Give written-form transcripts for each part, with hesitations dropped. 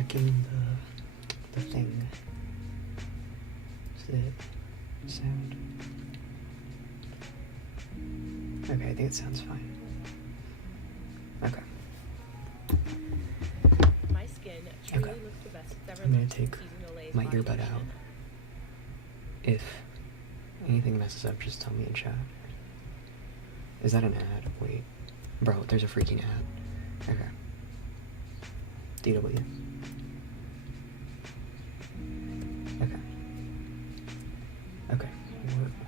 checking the thing. Is it sound? Okay, I think it sounds fine. Okay. My skin truly looks the best it's ever I'm gonna looked take using Olay's my body earbud lotion. out. If anything messes up, just tell me in chat. Is that an ad? Wait. Bro, there's a freaking ad. Okay. DW. Okay. Okay.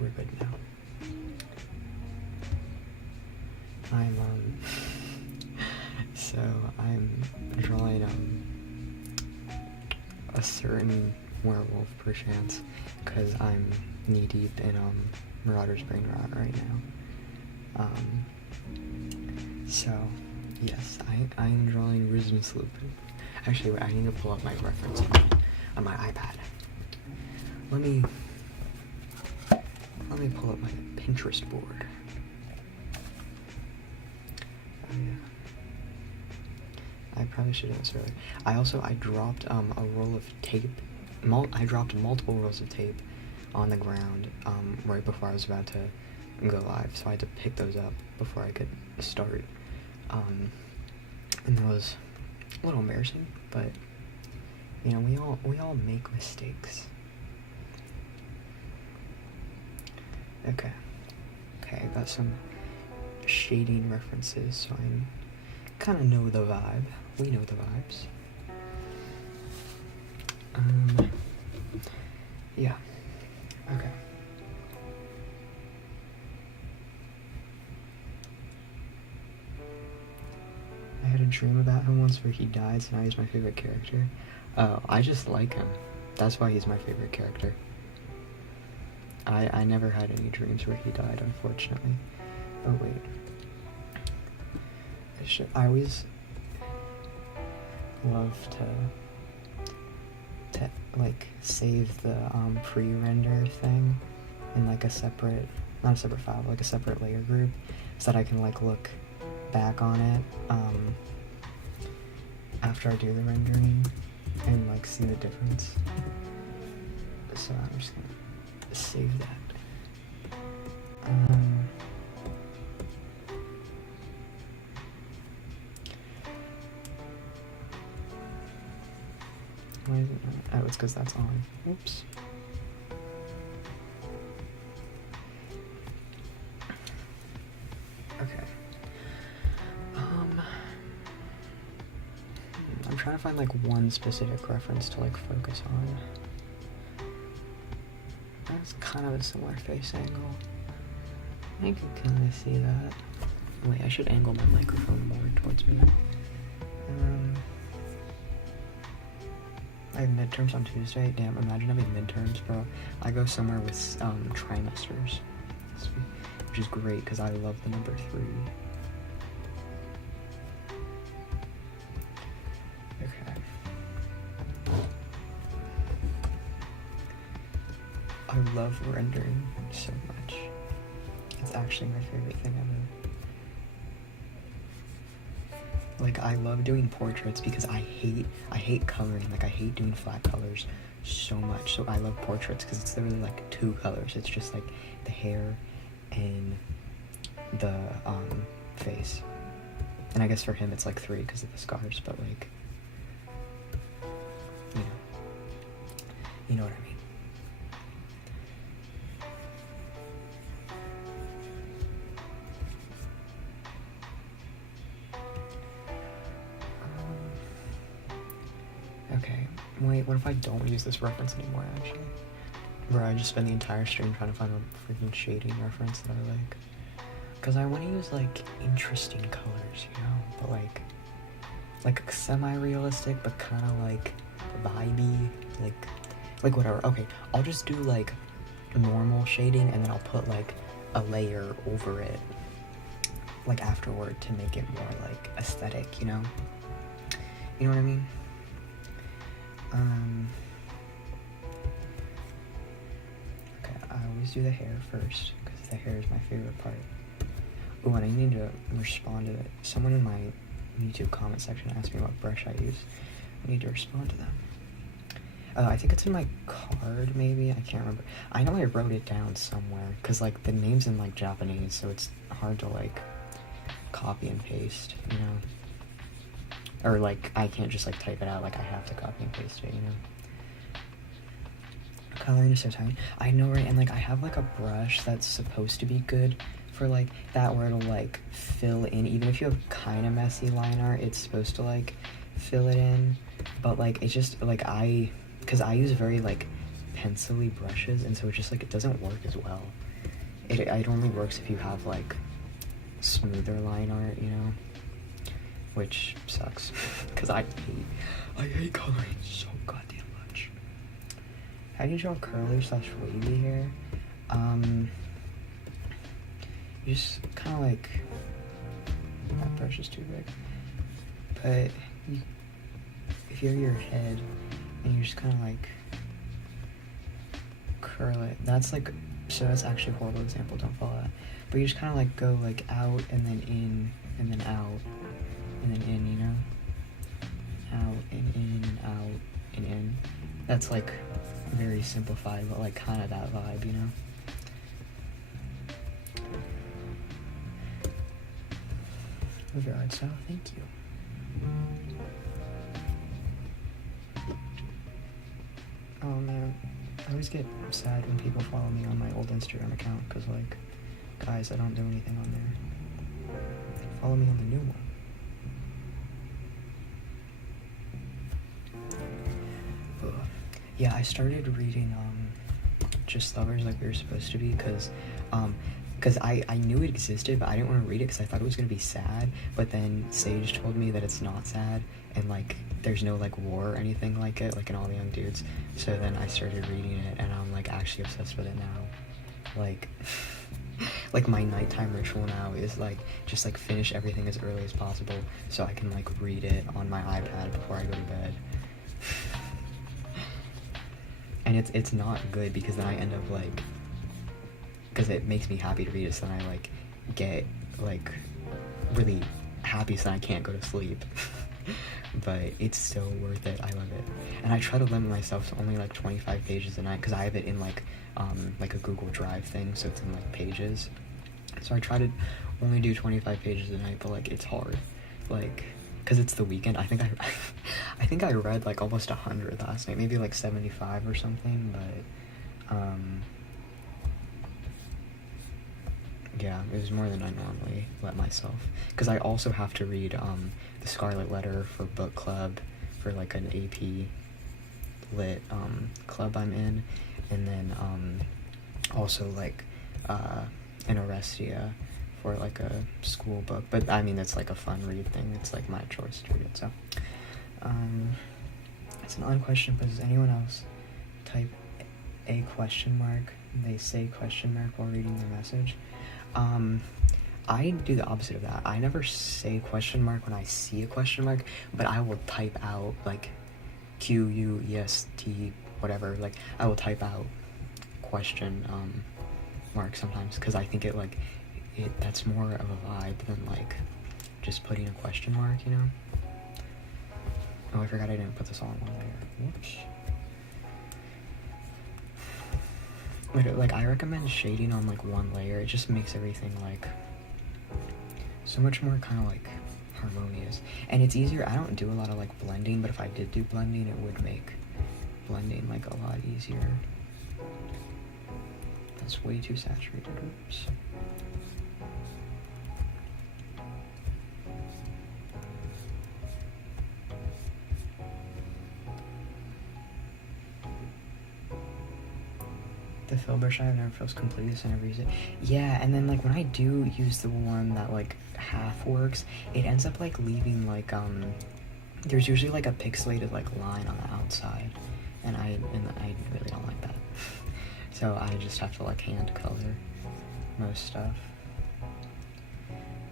We're good now. So I'm drawing, a certain werewolf perchance, because I'm knee-deep in, Marauder's Brain Rot right now. So, yes, I am drawing Rizmus Lupin. Actually, wait, I need to pull up my reference on my iPad. Let me pull up my Pinterest board. Oh yeah. I probably should have answered earlier. I dropped a roll of tape. I dropped multiple rolls of tape on the ground right before I was about to go live, so I had to pick those up before I could start. And that was a little embarrassing, but you know, we all make mistakes. Okay, I got some shading references, so I kind of know the vibe. We know the vibes. Yeah. Okay. I had a dream about him once where he died, so now he's my favorite character. Oh, I just like him. That's why he's my favorite character. I never had any dreams where he died, unfortunately. Oh, wait. I always love to like save the pre-render thing in like a separate, not a separate file, but like a separate layer group, so that I can like look back on it after I do the rendering and like see the difference. So I'm just gonna save that. Why isn't that? Oh, it's because that's on. Oops. Okay. I'm trying to find like one specific reference to like focus on. That's kind of a similar face angle. I can kind of see that. Wait, I should angle my microphone more towards me. I have midterms on Tuesday. Damn, imagine having midterms, bro. I go somewhere with trimesters, which is great because I love the number 3. Okay. I love rendering so much. It's actually my favorite thing ever. Like, I love doing portraits because I hate coloring. Like, I hate doing flat colors so much. So I love portraits because it's literally like 2 colors. It's just like the hair and the face. And I guess for him it's like 3 because of the scars, but like, you know what I mean. Okay, wait, what if I don't use this reference anymore, actually? Bro, I just spend the entire stream trying to find a freaking shading reference that I like. Because I want to use, like, interesting colors, you know? But, like semi-realistic, but kind of, like, vibey, like, whatever. Okay, I'll just do, like, normal shading, and then I'll put, like, a layer over it, like, afterward to make it more, like, aesthetic, you know? You know what I mean? Okay, I always do the hair first, because the hair is my favorite part. Oh, and I need to respond to it. Someone in my YouTube comment section asked me what brush I use. I need to respond to them. I think it's in my card, maybe? I can't remember. I know I wrote it down somewhere, because, like, the name's in, like, Japanese, so it's hard to, like, copy and paste, you know? Or, like, I can't just, like, type it out, like, I have to copy and paste it, you know? Coloring is so tiny. I know, right? And, like, I have, like, a brush that's supposed to be good for, like, that where it'll, like, fill in. Even if you have kind of messy line art, it's supposed to, like, fill it in. But, like, it's just, like, because I use very, like, pencil-y brushes, and so it's just, like, it doesn't work as well. It only works if you have, like, smoother line art, you know? Which sucks. Because I hate coloring so goddamn much. How do you draw curly/wavy hair? You just kind of, like, that brush is too big. But if you have your head and you just kind of, like, curl it, that's, like, so that's actually a horrible example, don't follow that. But you just kind of, like, go, like, out and then in and then out and then in, you know? Out and in and out and in. That's, like, very simplified, but, like, kind of that vibe, you know? Love your art style, thank you. Oh man, I always get sad when people follow me on my old Instagram account, because, like, guys, I don't do anything on there. Follow me on the new one. Ugh. Yeah, I started reading Just Lovers like we were supposed to be, because I knew it existed, but I didn't want to read it because I thought it was going to be sad. But then Sage told me that it's not sad, and, like, there's no, like, war or anything like it, like in All the Young Dudes. So then I started reading it, and I'm, like, actually obsessed with it now. Like, like, my nighttime ritual now is, like, just, like, finish everything as early as possible so I can, like, read it on my iPad before I go to bed. And it's not good, because then I end up, like, because it makes me happy to read it, so then I, like, get, like, really happy, so I can't go to sleep. But it's still worth it. I love it. And I try to limit myself to only, like, 25 pages a night, because I have it in, like a Google Drive thing, so it's in, like, pages. So I try to only do 25 pages a night, but, like, it's hard. Like, because it's the weekend. I think I read, like, almost 100 last night, maybe, like, 75 or something, but, yeah, it was more than I normally let myself. Because I also have to read, The Scarlet Letter for book club, for, like, an AP Lit, club I'm in, and then, also, like, an Orestia for, like, a school book. But, I mean, it's, like, a fun read thing. It's, like, my choice to read it, so. It's an odd question, but does anyone else type a question mark? They say question mark while reading their message. I do the opposite of that. I never say question mark when I see a question mark, but I will type out, like, QUEST, whatever. Like, I will type out question mark sometimes, because I think that's more of a vibe than, like, just putting a question mark, you know? Oh, I forgot I didn't put this all in one layer. Whoops. Like, I recommend shading on, like, one layer. It just makes everything, like, so much more kind of, like, harmonious. And it's easier. I don't do a lot of, like, blending, but if I did do blending, it would make blending, like, a lot easier. That's way too saturated. Oops. The fill brush I have never feels completely, so I never use it. Yeah, and then, like, when I do use the one that, like, half works, it ends up, like, leaving, like, there's usually, like, a pixelated, like, line on the outside, and I really don't like that. So I just have to, like, hand color most stuff.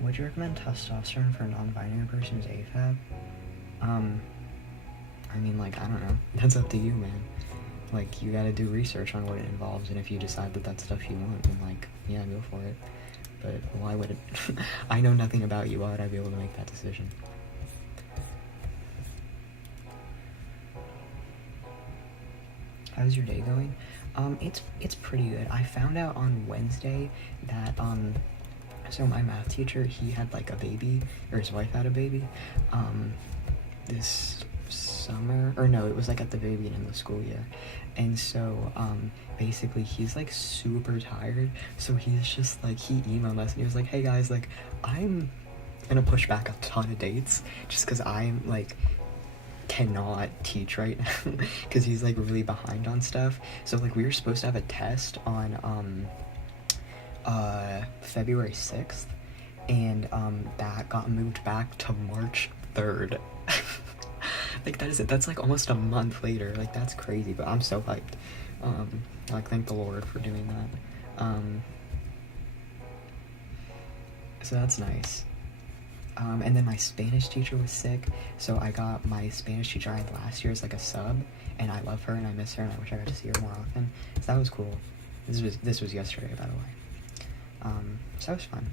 Would you recommend testosterone for a non-binary person who's AFAB? I mean, like, I don't know. That's up to you, man. Like, you gotta do research on what it involves, and if you decide that that's stuff you want, then, like, yeah, go for it. But why would it? I know nothing about you. Why would I be able to make that decision? how's your day going? It's pretty good. I found out on Wednesday that so my math teacher, he had like a baby, or his wife had a baby, this summer, or no, it was like at the very beginning of the school year. And so basically he's like super tired, so he's just like, he emailed us and he was like, hey guys, like I'm gonna push back a ton of dates just because I'm like cannot teach right now because he's like really behind on stuff. So like we were supposed to have a test on February 6th, and that got moved back to March 3rd. Like that's like almost a month later. Like that's crazy, but I'm so hyped. Like thank the Lord for doing that. So that's nice. And then my Spanish teacher was sick, so I got my Spanish teacher I had last year as like a sub, and I love her and I miss her and I wish I got to see her more often. So that was cool. This was yesterday, by the way. So that was fun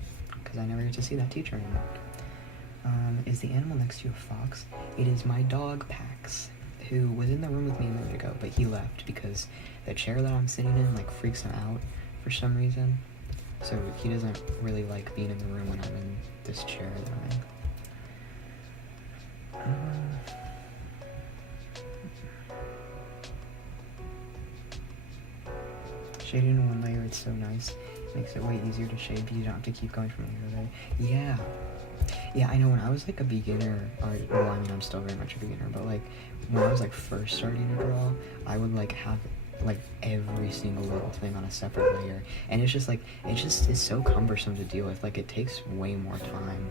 because I never get to see that teacher anymore. Is the animal next to you a fox? It is my dog Pax, who was in the room with me a minute ago, but he left because the chair that I'm sitting in like freaks him out for some reason. So he doesn't really like being in the room when I'm in this chair that I'm in. Shaded in one layer, it's so nice. Makes it way easier to shade because you don't have to keep going from layer to layer. Yeah, I know when I was like a beginner, well, I mean, I'm still very much a beginner, but like when I was like first starting to draw, I would like have like every single little thing on a separate layer, and it's just is so cumbersome to deal with. Like it takes way more time,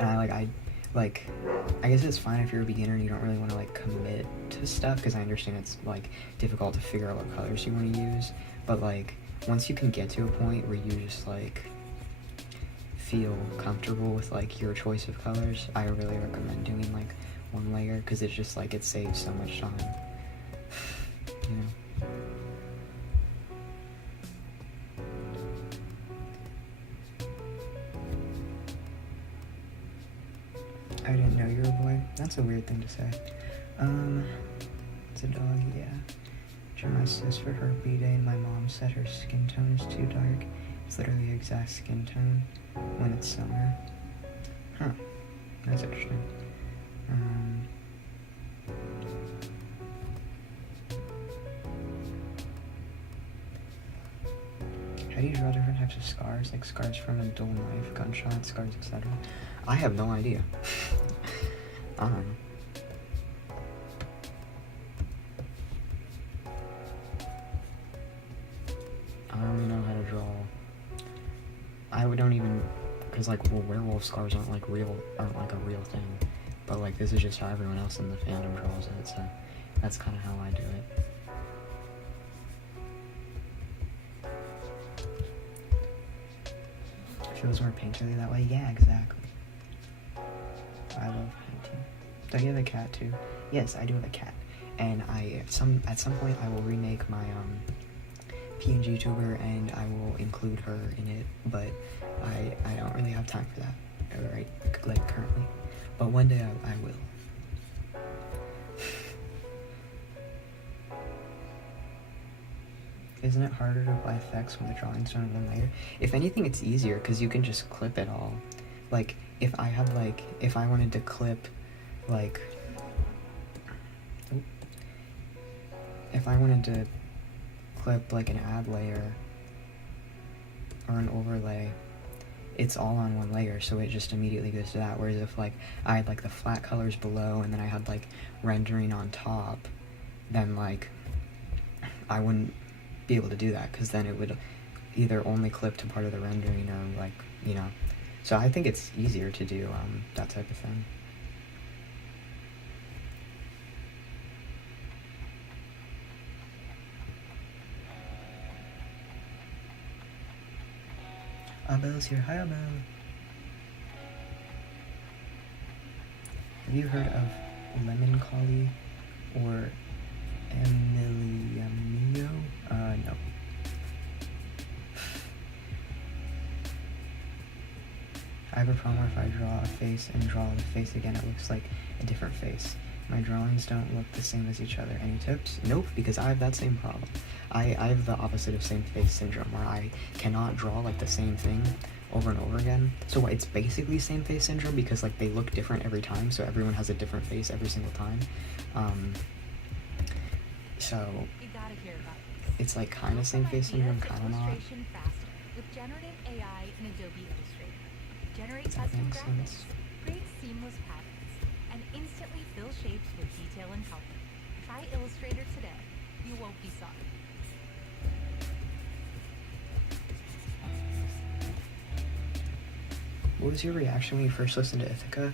and I guess it's fine if you're a beginner and you don't really want to like commit to stuff, because I understand it's like difficult to figure out what colors you want to use, but like once you can get to a point where you just like feel comfortable with like your choice of colors, I really recommend doing like one layer, because it's just like it saves so much time. You know? I didn't know you were a boy. That's a weird thing to say. It's a dog, yeah. Drew my sis for her B-day and my mom said her skin tone is too dark. It's literally the exact skin tone when it's summer. Huh. That's interesting. How do you draw different types of scars, like scars from a dull knife, gunshot, scars, etc.? I have no idea. I don't know. I don't really know how to draw. I don't even, because like, well, werewolf scars aren't like a real thing. But like, this is just how everyone else in the fandom draws it, so that's kind of how I do it. Feels more painterly that way? Yeah, exactly. I love painting. Do you have a cat too? Yes, I do have a cat. And at some point I will remake my PNG tuber and I will include her in it, but I don't really have time for that, right, like currently. But one day I will. Isn't it harder to apply effects when the drawing's done in one layer? If anything, it's easier because you can just clip it all. Like, if I wanted to clip, like, if I wanted to clip, like, an add layer or an overlay, it's all on one layer, so it just immediately goes to that. Whereas if, like, I had, like, the flat colors below and then I had, like, rendering on top, then, like, I wouldn't be able to do that, because then it would either only clip to part of the rendering or, like, you know. So I think it's easier to do that type of thing. Abel's here. Hi, Abel. Have you heard of lemon collie or Emiliamio? No. I have a problem where if I draw a face and draw the face again, it looks like a different face. My drawings don't look the same as each other. Any tips? Nope, because I have that same problem. I have the opposite of same face syndrome, where I cannot draw like the same thing over and over again. So it's basically same face syndrome because like they look different every time, so everyone has a different face every single time. So You gotta hear about this. it's like kind of same face syndrome, kind of not. Illustration faster with generative AI in Adobe Illustrator. Generate Does that custom make graphics, sense? create seamless patterns, and instantly fill shapes with detail and color. Try Illustrator today. You won't be sorry. What was your reaction when you first listened to Ithaca?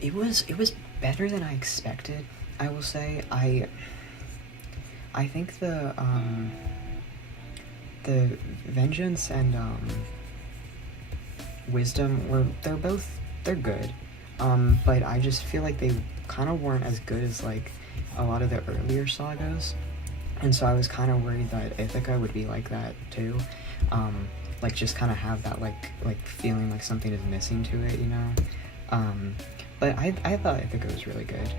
It was better than I expected. I will say I think the Vengeance and Wisdom they're good. But I just feel like they kind of weren't as good as like a lot of the earlier sagas, and so I was kind of worried that Ithaca would be like that too. Like just kind of have that like feeling like something is missing to it, you know. But I thought Ithaca was really good.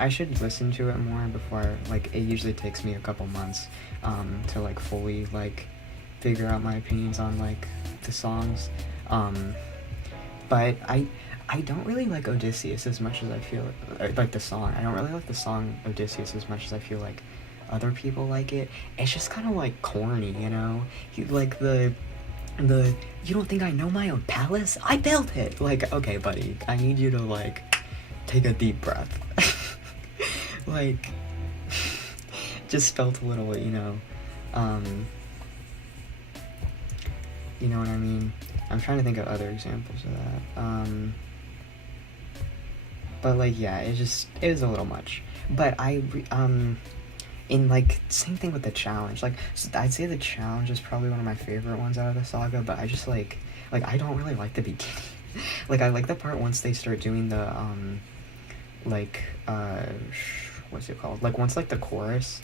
I should listen to it more before, like, it usually takes me a couple months to like fully like figure out my opinions on like the songs. But I don't really like Odysseus as much as I feel like the song. I don't really like the song Odysseus as much as I feel like other people like it. It's just kind of like corny, you know. Like the you don't think I know my own palace? I built it. Like, okay, buddy, I need you to like take a deep breath. Like, just felt a little, you know what I mean. I'm trying to think of other examples of that. But like, yeah, it was a little much. But in like, same thing with the challenge. Like, I'd say the challenge is probably one of my favorite ones out of the saga, but I just like I don't really like the beginning. Like, I like the part once they start doing the what's it called? Like, once like the chorus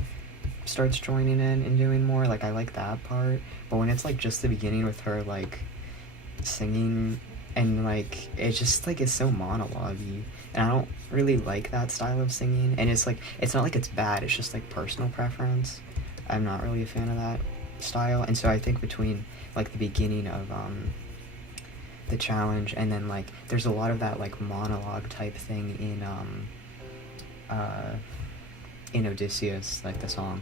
starts joining in and doing more, like, I like that part. But when it's like just the beginning with her like singing and like it's just like it's so monologue-y, and I don't really like that style of singing. And it's like, it's not like it's bad, it's just like personal preference. I'm not really a fan of that style. And so I think between like the beginning of the challenge and then like there's a lot of that like monologue type thing in Odysseus, like the song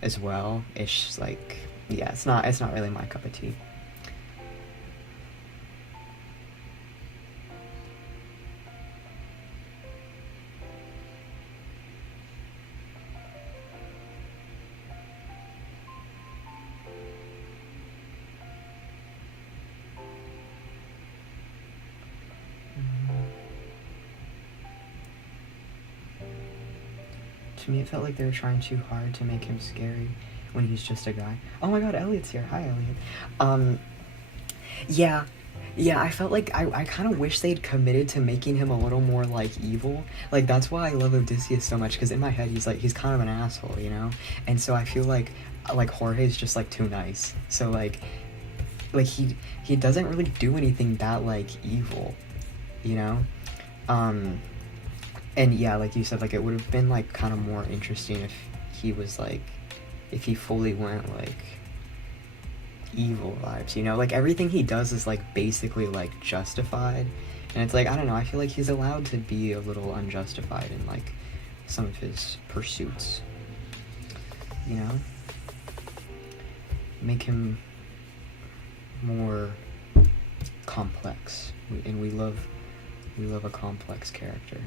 as well. It's just like, yeah, it's not really my cup of tea. To me, it felt like they were trying too hard to make him scary when he's just a guy. Oh my god, Elliot's here. Hi, Elliot. Yeah, I felt like I kind of wish they'd committed to making him a little more, like, evil. Like, that's why I love Odysseus so much, because in my head, he's kind of an asshole, you know? And so I feel like Jorge's just, like, too nice. So, like he doesn't really do anything that, like, evil, you know? And yeah, like you said, like, it would have been, like, kind of more interesting if he was, like, if he fully went, like, evil vibes, you know? Like, everything he does is, like, basically, like, justified. And it's like, I don't know, I feel like he's allowed to be a little unjustified in, like, some of his pursuits, you know? Make him more complex. And we love a complex character.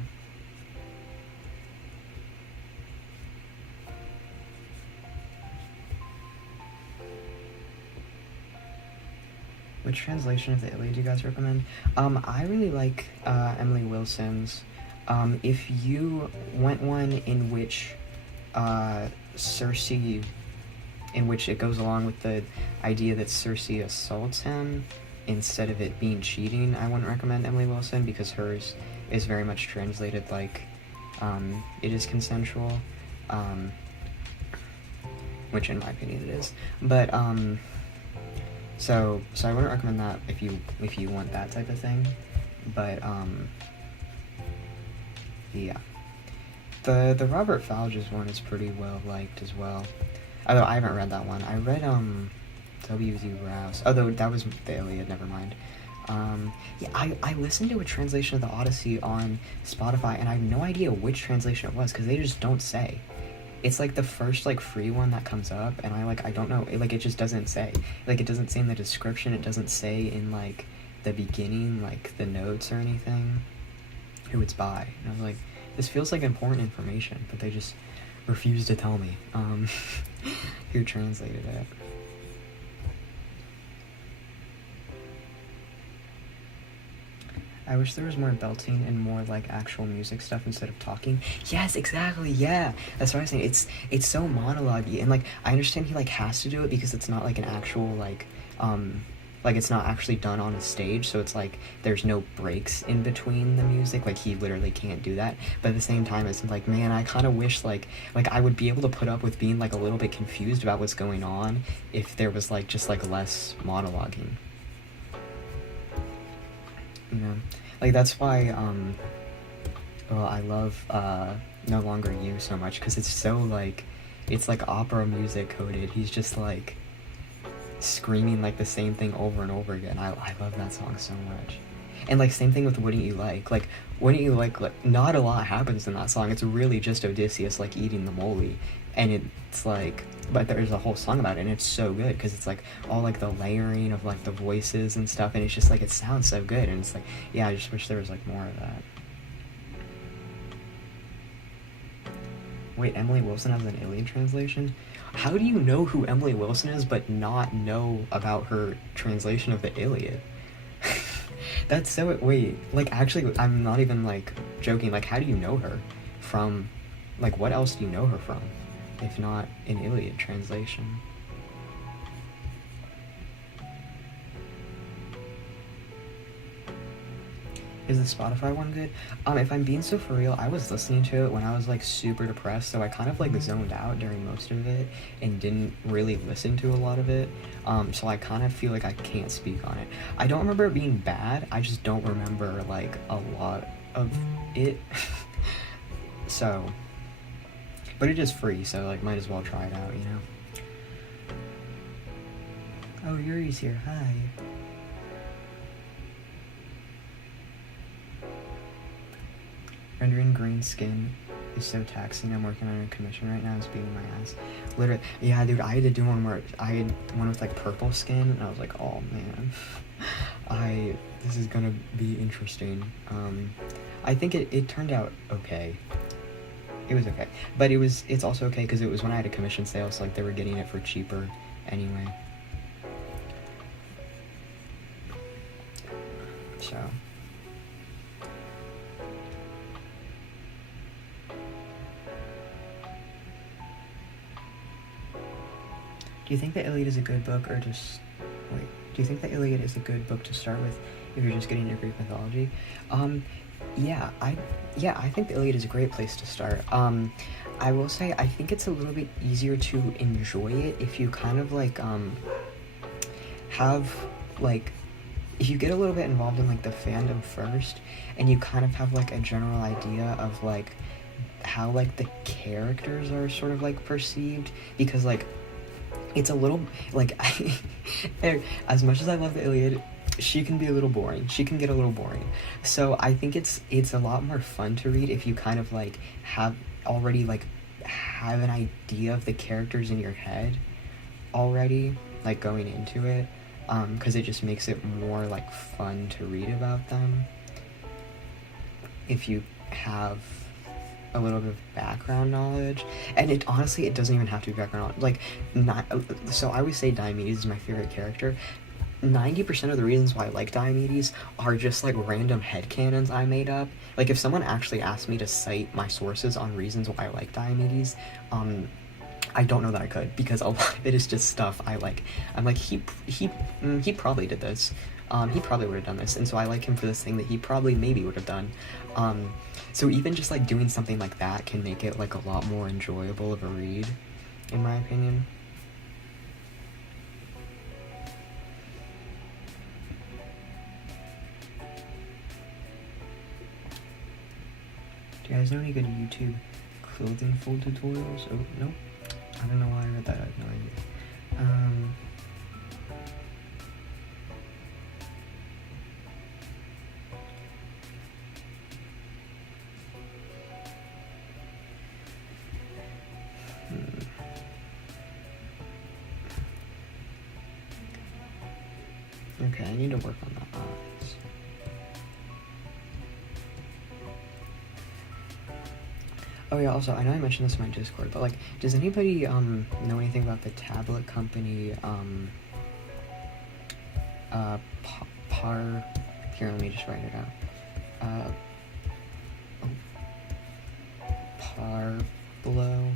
Which translation of the Iliad do you guys recommend? I really like Emily Wilson's. If you want one in which Circe, in which it goes along with the idea that Circe assaults him instead of it being cheating, I wouldn't recommend Emily Wilson, because hers is very much translated like it is consensual, which in my opinion it is. But so I wouldn't recommend that if you want that type of thing. But yeah. The Robert Falges one is pretty well liked as well. Although I haven't read that one. I read W.Z. Rouse. Although that was the Iliad, never mind. Yeah, I listened to a translation of the Odyssey on Spotify, and I have no idea which translation it was, because they just don't say. It's like the first like free one that comes up, and I don't know, it just doesn't say. Like, it doesn't say in the description, it doesn't say in like the beginning, like the notes or anything, who it's by. And I was like, this feels like important information, but they just refuse to tell me who translated it. I wish there was more belting and more like actual music stuff instead of talking. Yes, exactly. Yeah, that's what I was saying. It's so monologue-y, and like I understand he like has to do it because it's not like an actual like it's not actually done on a stage, so it's like there's no breaks in between the music. Like he literally can't do that. But at the same time, it's like, man, I kind of wish like I would be able to put up with being like a little bit confused about what's going on if there was like just like less monologuing. You know, like that's why I love No Longer You so much, because it's so like it's like opera music coded. He's just like screaming like the same thing over and over again. I love that song so much. And like same thing with Wouldn't You Like Wouldn't You Like not a lot happens in that song. It's really just Odysseus like eating the moly, and it's like, but there's a whole song about it, and it's so good because it's like all like the layering of like the voices and stuff, and it's just like it sounds so good, and it's like, yeah, I just wish there was like more of that. Wait, Emily Wilson has an Iliad translation? How do you know who Emily Wilson is but not know about her translation of the Iliad? That's so... Wait, like, actually, I'm not even, like, joking. Like, how do you know her from... Like, what else do you know her from, if not an Iliad translation? Is the Spotify one good? If I'm being so for real, I was listening to it when I was like super depressed, so I kind of like zoned out during most of it and didn't really listen to a lot of it. So I kind of feel like I can't speak on it. I don't remember it being bad, I just don't remember like a lot of it. So, but it is free, so like might as well try it out, you know? Oh, Yuri's here, hi. Rendering green skin is so taxing. I'm working on a commission right now. It's beating my ass. Literally, yeah, dude, I had to do one where I had one with like purple skin, and I was like, oh man, this is gonna be interesting. I think it turned out okay. It was okay, but it's also okay because it was when I had a commission sale, so like they were getting it for cheaper anyway. So. Do you think the Iliad is a good book, or just... Wait. Do you think the Iliad is a good book to start with if you're just getting into Greek mythology? Yeah, I think the Iliad is a great place to start. I will say, I think it's a little bit easier to enjoy it if you kind of, like, have, like... If you get a little bit involved in, like, the fandom first, and you kind of have, like, a general idea of, like, how, like, the characters are sort of, like, perceived, because, like... It's a little, like, as much as I love the Iliad, she can be a little boring. She can get a little boring. So I think it's a lot more fun to read if you kind of, like, have already, like, have an idea of the characters in your head already, like, going into it, because it just makes it more, like, fun to read about them if you have a little bit of background knowledge. And it honestly, it doesn't even have to be background knowledge. Like, so I always say Diomedes is my favorite character. 90% of the reasons why I like Diomedes are just like random headcanons I made up. Like, if someone actually asked me to cite my sources on reasons why I like Diomedes, I don't know that I could, because a lot of it is just stuff I like. I'm like, he probably did this. He probably would have done this, and so I like him for this thing that he probably maybe would have done. So even just like doing something like that can make it like a lot more enjoyable of a read, in my opinion. guys know any good YouTube clothing fold tutorials? Oh, no. I don't know why I read that. I have no idea. Okay, I need to work on the eyes. Oh yeah, also, I know I mentioned this in my Discord, but, like, does anybody, know anything about the tablet company, here, let me just write it out. Parblo,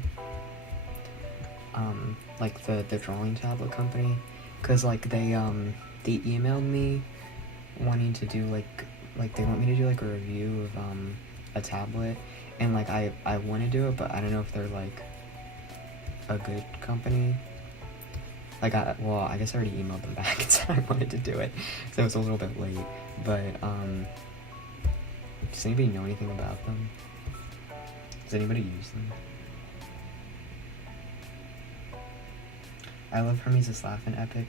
like, the drawing tablet company? Because, like, they emailed me wanting to do, like, they want me to do, like, a review of, a tablet, and, like, I want to do it, but I don't know if they're, like, a good company. Like, I guess I already emailed them back and said I wanted to do it, so it's a little bit late, but, does anybody know anything about them? Does anybody use them? I love Hermes' laugh in Epic.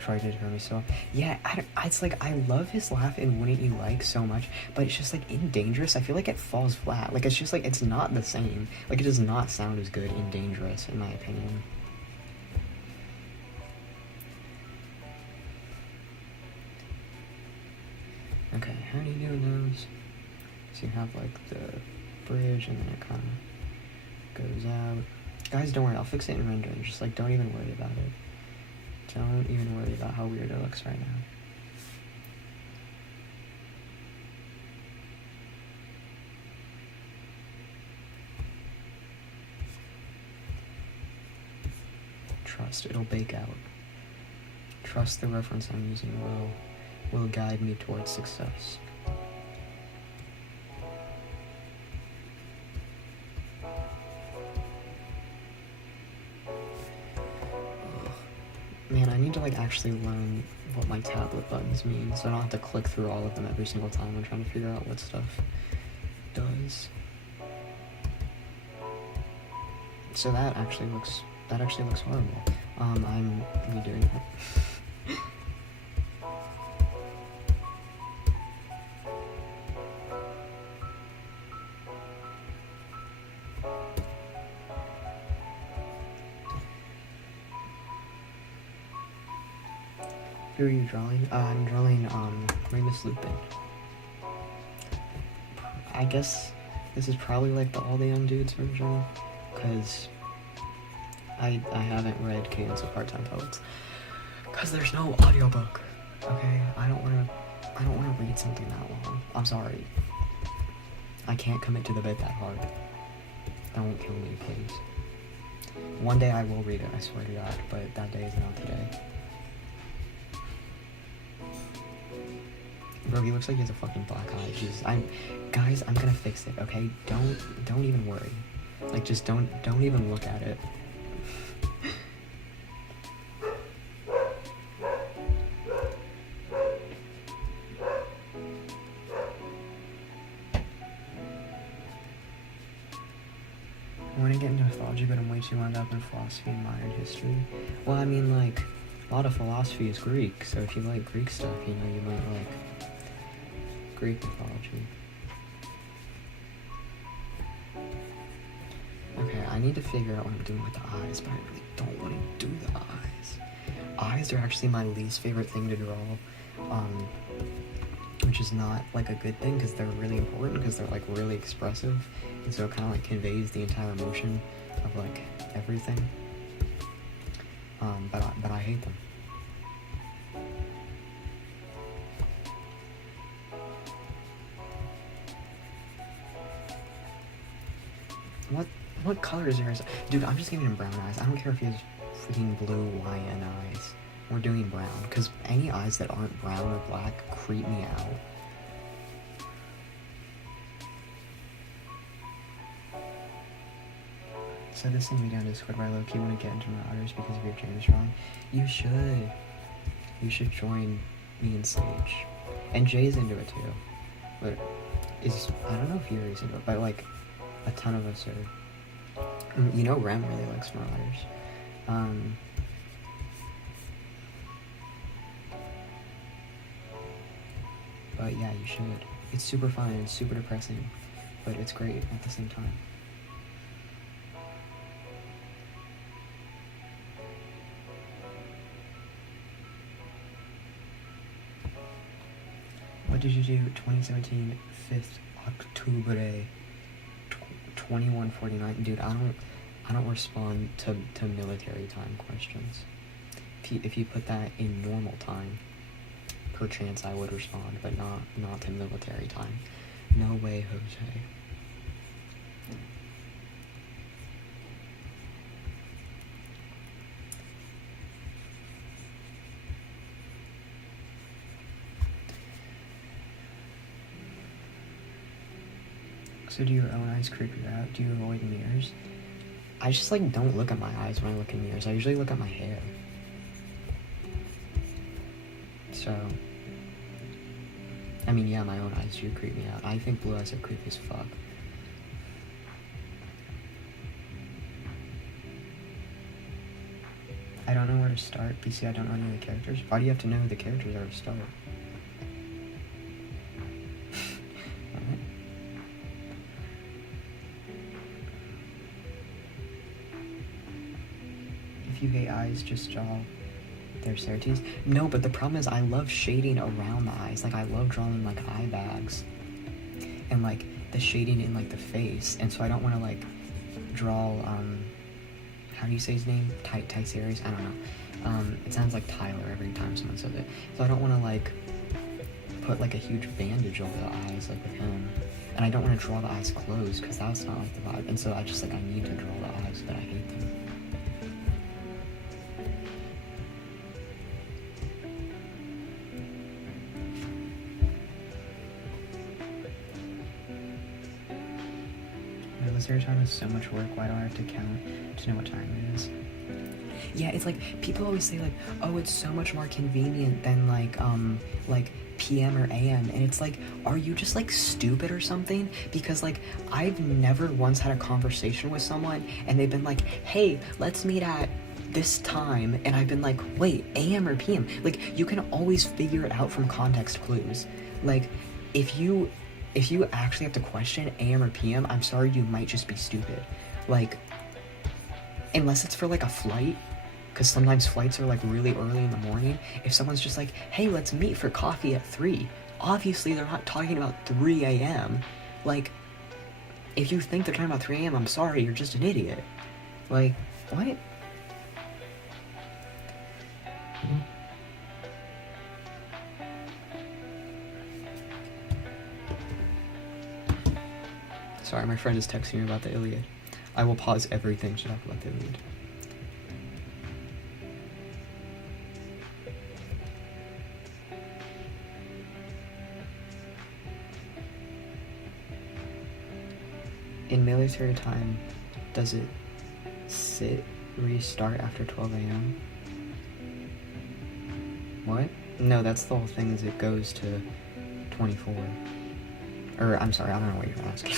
Troy did Hermes so well. Yeah, it's like, I love his laugh in Wouldn't You Like so much, but it's just, like, in Dangerous, I feel like it falls flat. Like, it's just, like, it's not the same. Like, it does not sound as good in Dangerous, in my opinion. Okay, how do you do those? So you have, like, the bridge, and then it kind of goes out. Guys, don't worry, I'll fix it in rendering. Just, like, don't even worry about it. Don't even worry about how weird it looks right now. Trust, it'll bake out. Trust the reference I'm using will guide me towards success. Man, I need to, like, actually learn what my tablet buttons mean, so I don't have to click through all of them every single time I'm trying to figure out what stuff does. So that actually looks horrible. I'm redoing it. Who are you drawing? I'm drawing, Remus Lupin. I guess this is probably, like, the All the Young Dudes version, because I haven't read Cadence of Part-Time Poets, because there's no audiobook, okay? I don't wanna read something that long. I'm sorry. I can't commit to the bit that hard. Don't kill me, please. One day I will read it, I swear to God, but that day is not today. Bro, he looks like he has a fucking black eye. Jesus, guys, I'm gonna fix it, okay? Don't even worry. Like, just don't even look at it. I want to get into mythology, but I'm way too wound up in philosophy and modern history. Well, I mean, like, a lot of philosophy is Greek, so if you like Greek stuff, you know, you might like Greek mythology. Okay, I need to figure out what I'm doing with the eyes, but I really don't want to do the eyes. Eyes are actually my least favorite thing to draw, which is not, like, a good thing, because they're really important, because they're, like, really expressive, and so it kind of, like, conveys the entire emotion of, like, everything. But I hate them. What color is yours? Dude, I'm just giving him brown eyes. I don't care if he has freaking blue YN eyes. We're doing brown, because any eyes that aren't brown or black creep me out. So this thing we down Discord by low-key want to get into Marauders because of your James drawing. You should. You should join me and Sage. And Jay's into it too. But is, I don't know if you're into it, but like a ton of us are. You know, Rem really likes Marauders. But yeah, you should. It's super fun and super depressing, but it's great at the same time. What did you do 2017 5th October 21:49? Dude, I don't respond to military time questions. If you put that in normal time, perchance I would respond, but not to military time. No way, Jose. So do your own eyes creep you out? Do you avoid mirrors? I just like don't look at my eyes when I look in mirrors. I usually look at my hair. So, I mean, yeah, my own eyes do creep me out. I think blue eyes are creepy as fuck. I don't know where to start. BC, I don't know any of the characters. Why do you have to know who the characters are to start? Alright. If you hate eyes, just draw their Cerates. No, but the problem is I love shading around the eyes. Like, I love drawing, like, eye bags. And, like, the shading in, like, the face. And so I don't want to, like, draw, how do you say his name? Tyseries? I don't know. It sounds like Tyler every time someone says it. So I don't want to, like, put, like, a huge bandage over the eyes, like, with him. And I don't want to draw the eyes closed, because that's not, like, the vibe. And so I just, like, I need to draw the eyes, but I hate them. Military time is so much work. Why do I have to count to know what time it is? Yeah, it's like people always say like, oh, it's so much more convenient than like PM or AM, and it's like, are you just like stupid or something? Because like I've never once had a conversation with someone and they've been like, hey, let's meet at this time, and I've been like, wait, AM or PM? Like, you can always figure it out from context clues. Like, if you actually have to question AM or PM, I'm sorry, you might just be stupid. Like, unless it's for like a flight, because sometimes flights are like really early in the morning. If someone's just like, hey, let's meet for coffee at 3, obviously they're not talking about 3 a.m. Like, if you think they're talking about 3 a.m., I'm sorry, you're just an idiot. Like, what? Sorry, my friend is texting me about the Iliad. I will pause everything to talk about the Iliad. In military time, does it restart after 12 a.m.? What? No, that's the whole thing, is it goes to 24. Or, I'm sorry, I don't know what you're asking.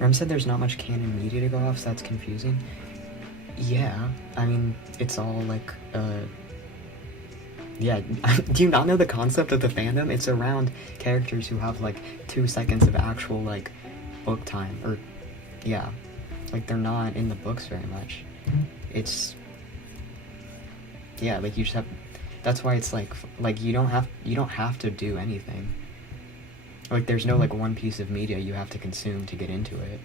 Rem said there's not much canon media to go off, so that's confusing. Yeah, I mean, it's all like, yeah, do you not know the concept of the fandom? It's around characters who have, like, 2 seconds of actual, like, book time, or, yeah, like, they're not in the books very much. It's, yeah, like, you just have, that's why it's, like, you don't have to do anything. Like, there's no, like, one piece of media you have to consume to get into it.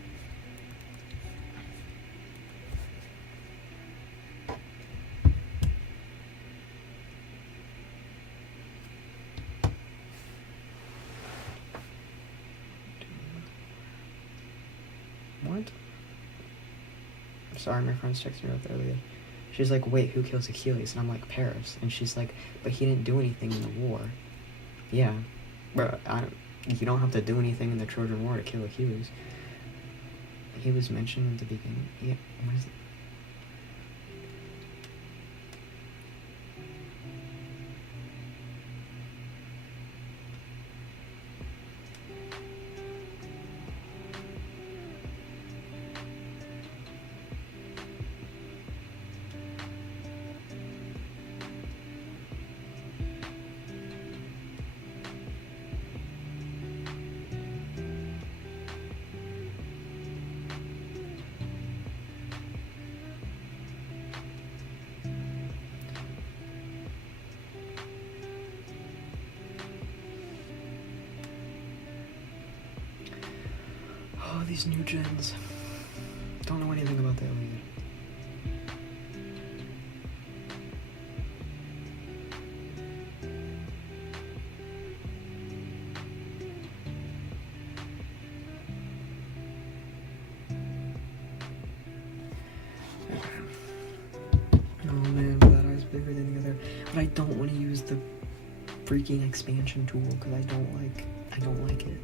What? Sorry, my friend's texting me about that earlier. She's like, wait, who kills Achilles? And I'm like, Paris. And she's like, but he didn't do anything in the war. Yeah. Bro, you don't have to do anything in the Trojan War to kill Achilles. He was mentioned at the beginning. Yeah, what is it? these new gens. Don't know anything about the Elite. Oh man, that eye's bigger than the other. But I don't want to use the freaking expansion tool because I don't like it.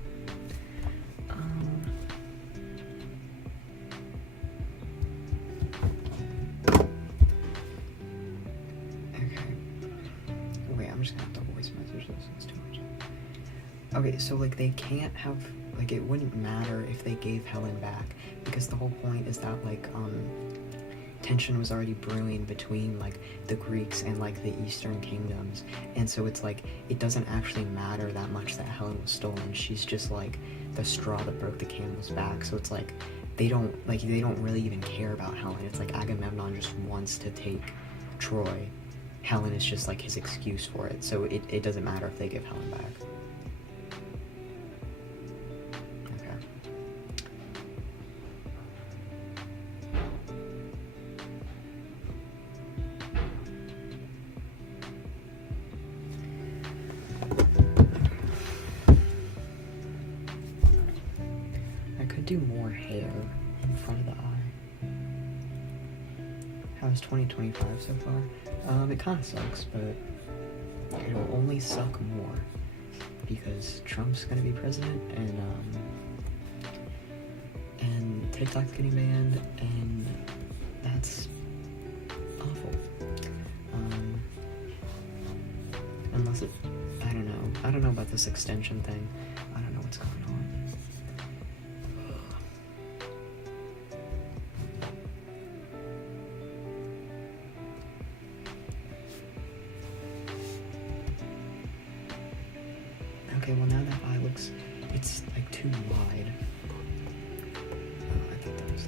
Okay. Wait, I'm just gonna have to voice message this. It's too much. Okay, so like they can't have, like, it wouldn't matter if they gave Helen back because the whole point is that like tension was already brewing between like the Greeks and like the Eastern kingdoms, and so it's like it doesn't actually matter that much that Helen was stolen. She's just like the straw that broke the camel's back. So it's like they don't really even care about Helen. It's like Agamemnon just wants to take Troy. Helen is just like his excuse for it. So it doesn't matter if they give Helen back. Do more hair in front of the eye. How's 2025 so far? It kind of sucks, but it'll only suck more because Trump's gonna be president, and TikTok's getting banned, and that's awful. Unless it, I don't know about this extension thing. I don't know what's going on. Okay, well now that eye looks, it's like too wide. Oh, I thought that was...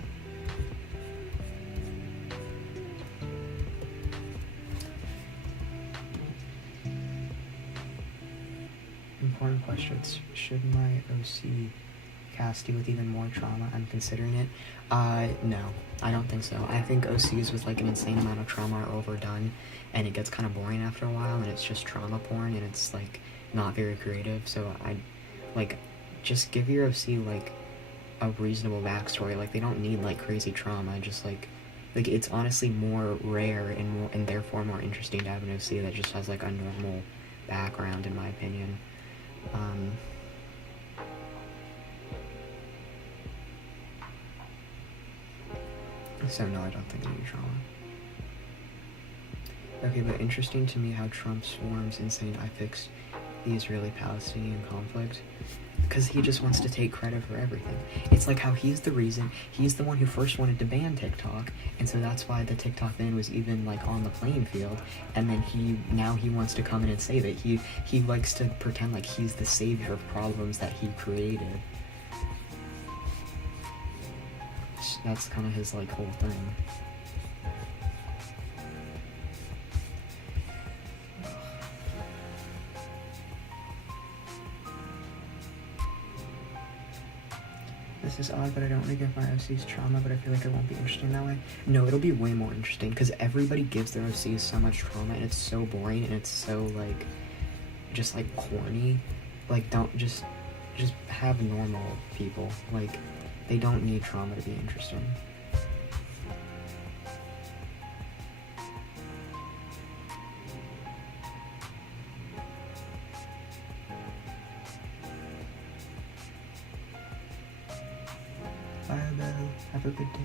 Important questions. Should my OC cast you with even more trauma? I'm considering it. No, I don't think so. I think OCs with like an insane amount of trauma are overdone, and it gets kind of boring after a while, and it's just trauma porn, and it's like not very creative. So I like just give your OC like a reasonable backstory. Like they don't need like crazy trauma. Just like it's honestly more rare and therefore more interesting to have an OC that just has like a normal background, in my opinion. So no, I don't think I need trauma. Okay, but interesting to me how Trump swarms in saying I fixed the Israeli-Palestinian conflict, because he just wants to take credit for everything. It's like how he's the one who first wanted to ban TikTok, and so that's why the TikTok ban was even like on the playing field, and then he wants to come in and say that he likes to pretend like he's the savior of problems that he created. That's kind of his like whole thing. This is odd, but I don't want to give my OCs trauma, but I feel like it won't be interesting that way. No, it'll be way more interesting, because everybody gives their OCs so much trauma, and it's so boring, and it's so, like, just, like, corny. Like, don't just have normal people. Like, they don't need trauma to be interesting. Bye, Belle. Have a good day.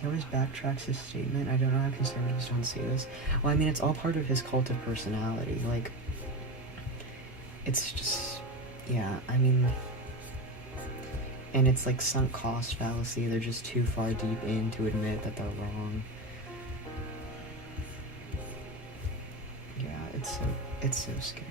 He always backtracks his statement. I don't know how conservatives don't see this. Well, I mean, it's all part of his cult of personality. Like, it's just, yeah, I mean, and it's like sunk cost fallacy. They're just too far deep in to admit that they're wrong. Yeah, it's so scary.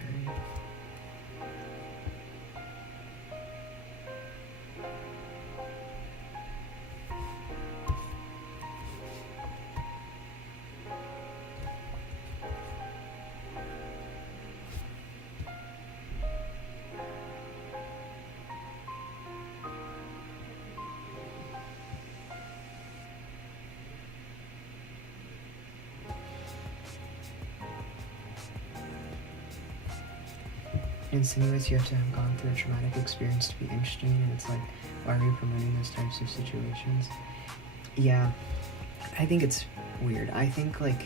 insinuates you have to have gone through a traumatic experience to be interesting, and it's like, why are you promoting those types of situations? Yeah, I think it's weird. I think, like,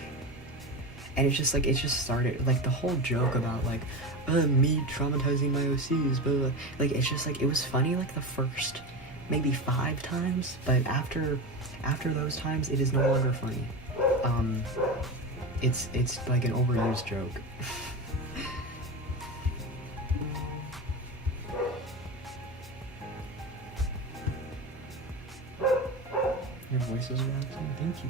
and it's just like, it just started, like, the whole joke about, like, me traumatizing my OCs, blah, blah, like, it's just like, it was funny, like, the first maybe 5 times, but after those times, it is no longer funny. It's like an overused joke. Your voice is relaxing. Thank you.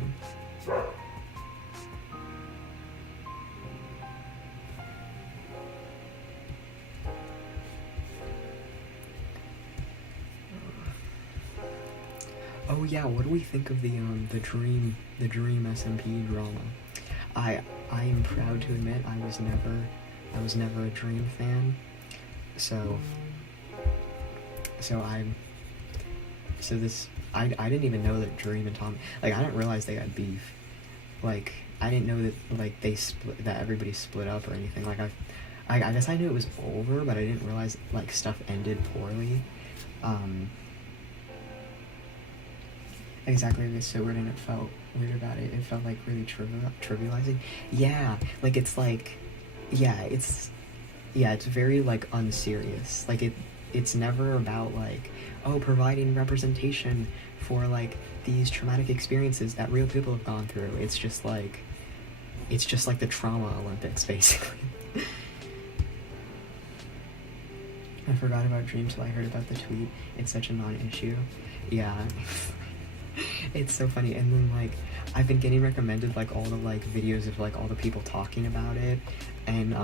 Oh yeah, what do we think of the Dream SMP drama? I am proud to admit I was never a Dream fan. So I didn't even know that Dream and Tom, like, I didn't realize they had beef. Like, I didn't know that, like, that everybody split up or anything. Like, I guess I knew it was over, but I didn't realize, like, stuff ended poorly. Exactly, it was so weird, and it felt weird about it. It felt like really trivializing. Yeah, like, it's like, it's very, like, unserious. Like, it's never about, like, oh, providing representation for, like, these traumatic experiences that real people have gone through. It's just like the trauma Olympics, basically. I forgot about Dream till I heard about the tweet. It's such a non-issue. Yeah. It's so funny. And then, like, I've been getting recommended, like, all the, like, videos of, like, all the people talking about it. And,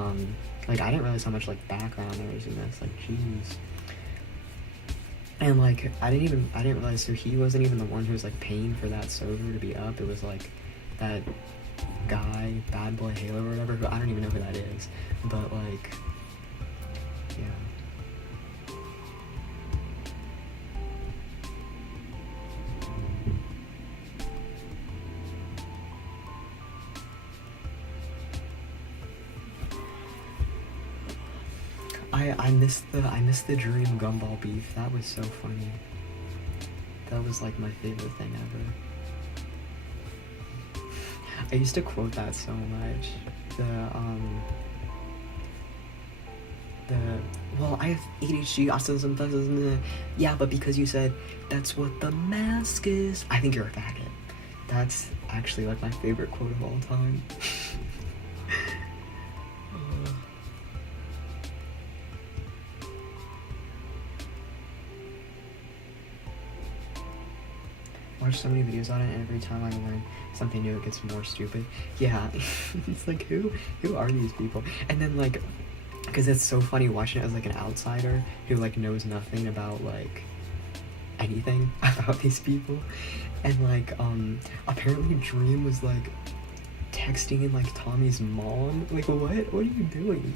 like, I didn't realize how much, like, background there was in this. Like, jeez. And, like, I didn't realize, so he wasn't even the one who was, like, paying for that server to be up. It was, like, that guy, Bad Boy Halo or whatever, who I don't even know who that is. But, like, yeah. I missed the Dream Gumball beef. That was so funny. That was, like, my favorite thing ever. I used to quote that so much. Well, I have ADHD, autism, yeah, but because you said, that's what the mask is, I think you're a faggot. That's actually, like, my favorite quote of all time. Watch so many videos on it, and every time I learn something new, it gets more stupid. Yeah, it's like, who are these people? And then, like, because it's so funny watching it as, like, an outsider who, like, knows nothing about, like, anything about these people. And, like, apparently Dream was, like, texting in, like, Tommy's mom. Like, what are you doing?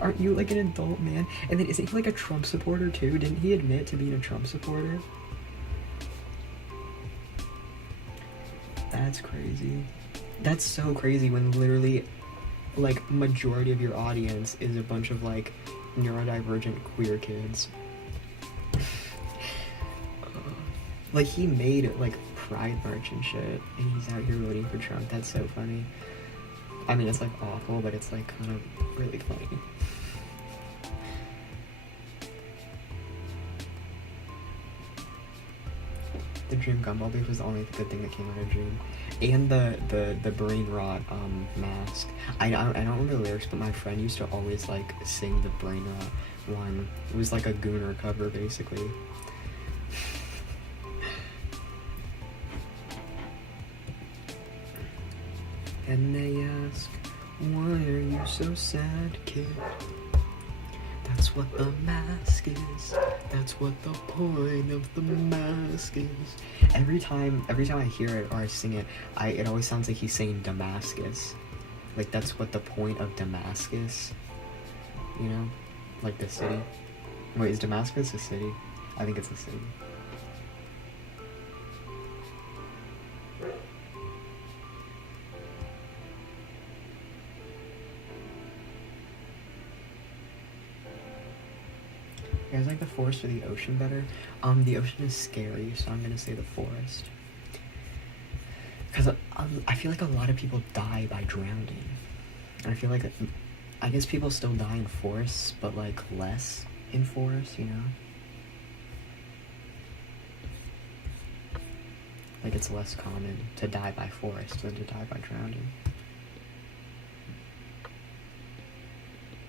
Aren't you, like, an adult man? And then isn't he, like, a Trump supporter too? Didn't he admit to being a Trump supporter? That's crazy. That's so crazy when literally, like, majority of your audience is a bunch of, like, neurodivergent queer kids. Like, he made, like, Pride March and shit, and he's out here voting for Trump. That's so funny. I mean, it's, like, awful, but it's, like, kind of really funny. The Dream Gumball beef was the only good thing that came out of Dream. And the brain rot mask. I don't remember the lyrics, but my friend used to always, like, sing the brain rot one. It was like a Gooner cover, basically. And they ask, why are you so sad, kid? That's what the mask is. That's what the point of the mask is. Every time I hear it or I sing it, it always sounds like he's saying Damascus. Like, that's what the point of Damascus. You know? Like the city. Wait, is Damascus a city? I think it's a city. forest or the ocean better? The ocean is scary, so I'm gonna say the forest. Because I feel like a lot of people die by drowning. And I feel like, I guess people still die in forests, but like less in forests, you know? Like it's less common to die by forest than to die by drowning.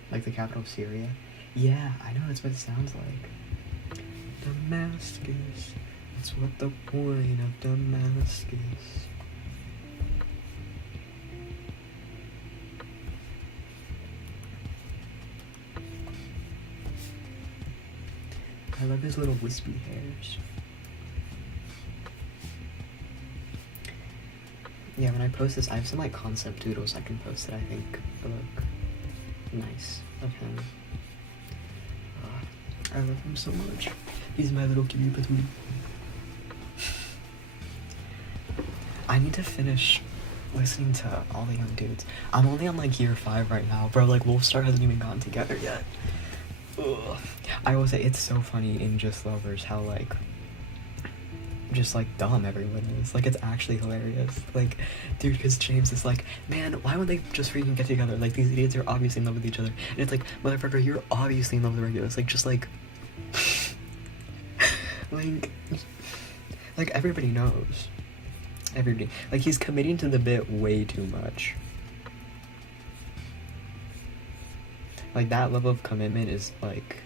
Like the capital of Syria? Yeah, I know, that's what it sounds like. Damascus, that's what the point of Damascus. I love his little wispy hairs. Yeah, when I post this, I have some like concept doodles I can post that I think look nice of him. I love him so much. He's my little cutie patootie. I need to finish listening to all the young dudes. I'm only on like year 5 right now, bro. Like Wolfstar hasn't even gotten together yet. Ugh. I will say it's so funny in Just Lovers how like just like dumb everyone is. Like it's actually hilarious. Like, dude, because James is like, man, why would they just freaking get together? Like these idiots are obviously in love with each other. And it's like, motherfucker, you're obviously in love with Regulus. Like just like like everybody knows. Everybody, like he's committing to the bit way too much. Like that level of commitment is like,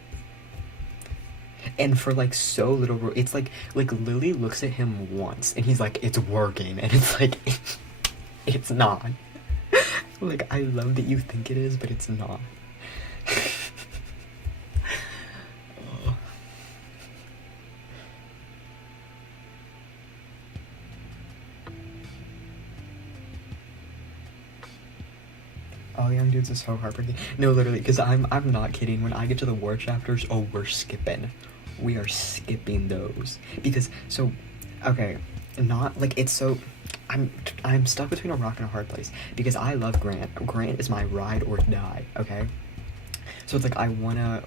and for like so little, it's like Lily looks at him once and he's like, it's working, and it's like it's not. Like I love that you think it is, but it's not. Oh, young dudes is so heartbreaking. No, literally, because I'm not kidding. When I get to the war chapters, oh, we're skipping. We are skipping those. Because, so, okay, not, like, it's so, I'm stuck between a rock and a hard place. Because I love Grant. Grant is my ride or die, okay? So it's like, I wanna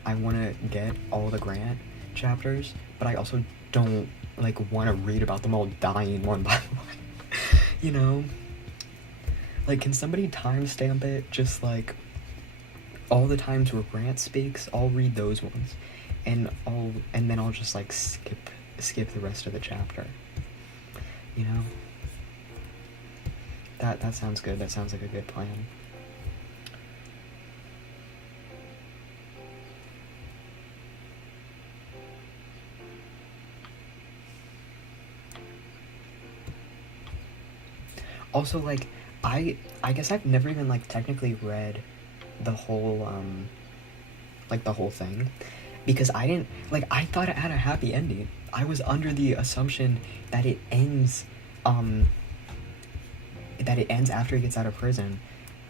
get all the Grant chapters, but I also don't, like, wanna read about them all dying one by one. You know? Like, can somebody timestamp it? Just like all the times where Grant speaks, I'll read those ones, and then I'll just like skip the rest of the chapter. You know? That sounds good. That sounds like a good plan. Also, like, I guess I've never even, like, technically read the whole, like, the whole thing, because I didn't, like, I thought it had a happy ending. I was under the assumption that it ends after he gets out of prison,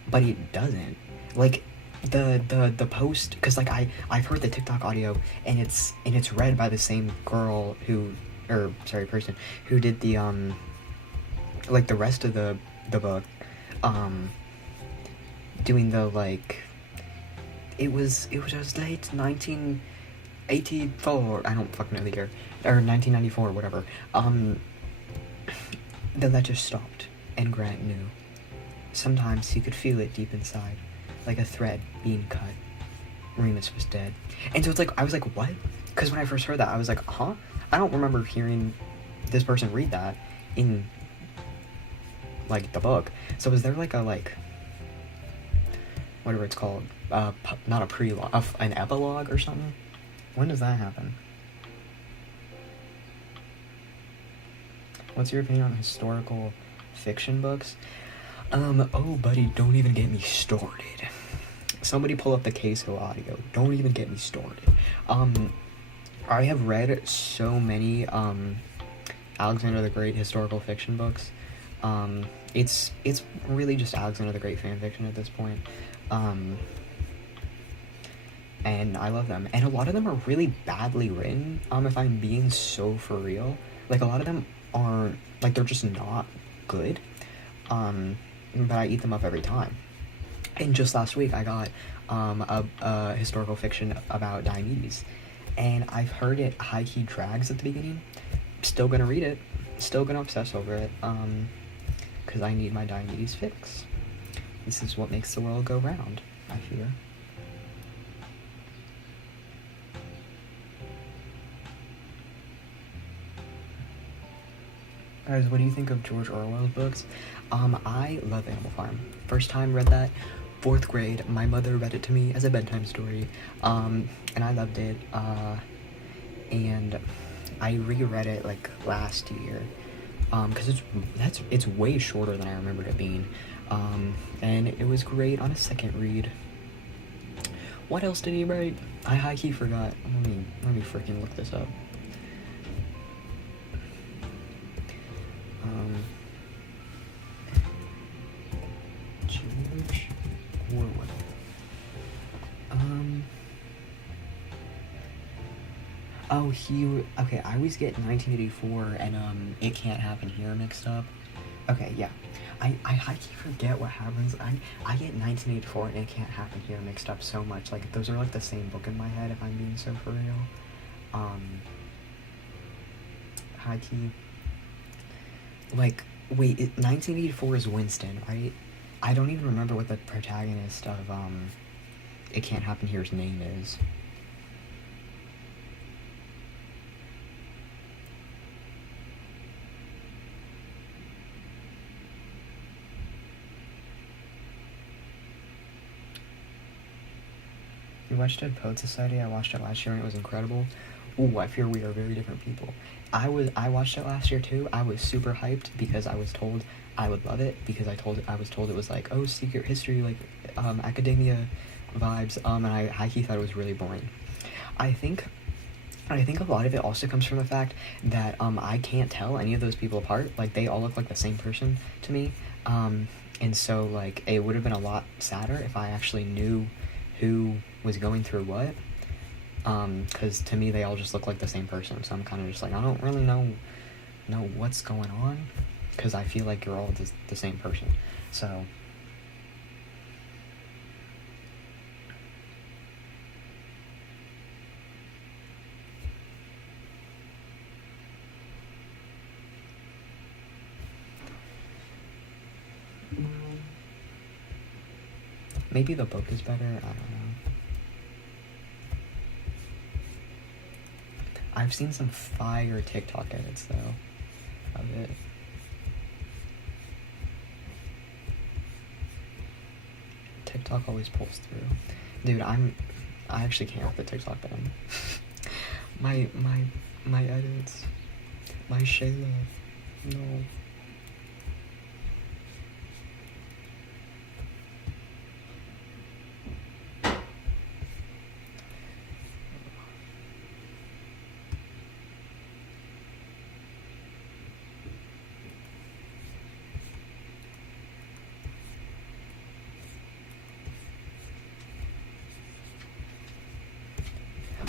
but it doesn't. Like, the post, because, like, I've heard the TikTok audio, and it's read by the same girl person who did the, like, the rest of the book, doing the, like, it was just late 1984, I don't fucking know the year, or 1994 or whatever, the letter stopped, and Grant knew. Sometimes he could feel it deep inside, like a thread being cut. Remus was dead. And so it's like, I was like, what? Because when I first heard that, I was like, huh? I don't remember hearing this person read that in, like, the book. So is there like a, like, whatever it's called, not a prelogue, an epilogue or something? When does that happen? What's your opinion on historical fiction books? Oh buddy, don't even get me started. Somebody pull up the queso audio. Don't even get me started. I have read so many Alexander the Great historical fiction books. It's really just Alexander the Great fan fiction at this point. And I love them. And a lot of them are really badly written, if I'm being so for real. Like, a lot of them aren't, like, they're just not good. But I eat them up every time. And just last week, I got a historical fiction about Diomedes. and I've heard it high-key drags at the beginning. Still gonna read it, still gonna obsess over it, because I need my diabetes fix. This is what makes the world go round, I fear. Guys, what do you think of George Orwell's books? I love Animal Farm. First time read that, 4th grade. My mother read it to me as a bedtime story, and I loved it. And I reread it like last year, because it's way shorter than I remembered it being, and it was great on a second read. What else did he write? I high-key forgot. Let me freaking look this up. George Orwell. Oh, okay, I always get 1984 and, It Can't Happen Here mixed up. Okay, yeah. I high-key forget what happens. I get 1984 and It Can't Happen Here mixed up so much. Like, those are, like, the same book in my head, if I'm being so for real. High-key. Like, wait, 1984 is Winston, right? I don't even remember what the protagonist of, It Can't Happen Here's name is. You watched Dead Poet Society? I watched it last year and it was incredible. Ooh, I fear we are very different people. I watched it last year too. I was super hyped because I was told I would love it, because I was told it was like, oh, secret history, like, academia vibes, and I high-key thought it was really boring. I think a lot of it also comes from the fact that, I can't tell any of those people apart. Like, they all look like the same person to me, and so, like, it would have been a lot sadder if I actually knew who was going through what, because to me they all just look like the same person, so I'm kind of just like, I don't really know what's going on, because I feel like you're all the same person, so... Maybe the book is better, I don't know. I've seen some fire TikTok edits, though, of it. TikTok always pulls through. Dude, I actually can't with the TikTok button. my edits. My Shayla. No.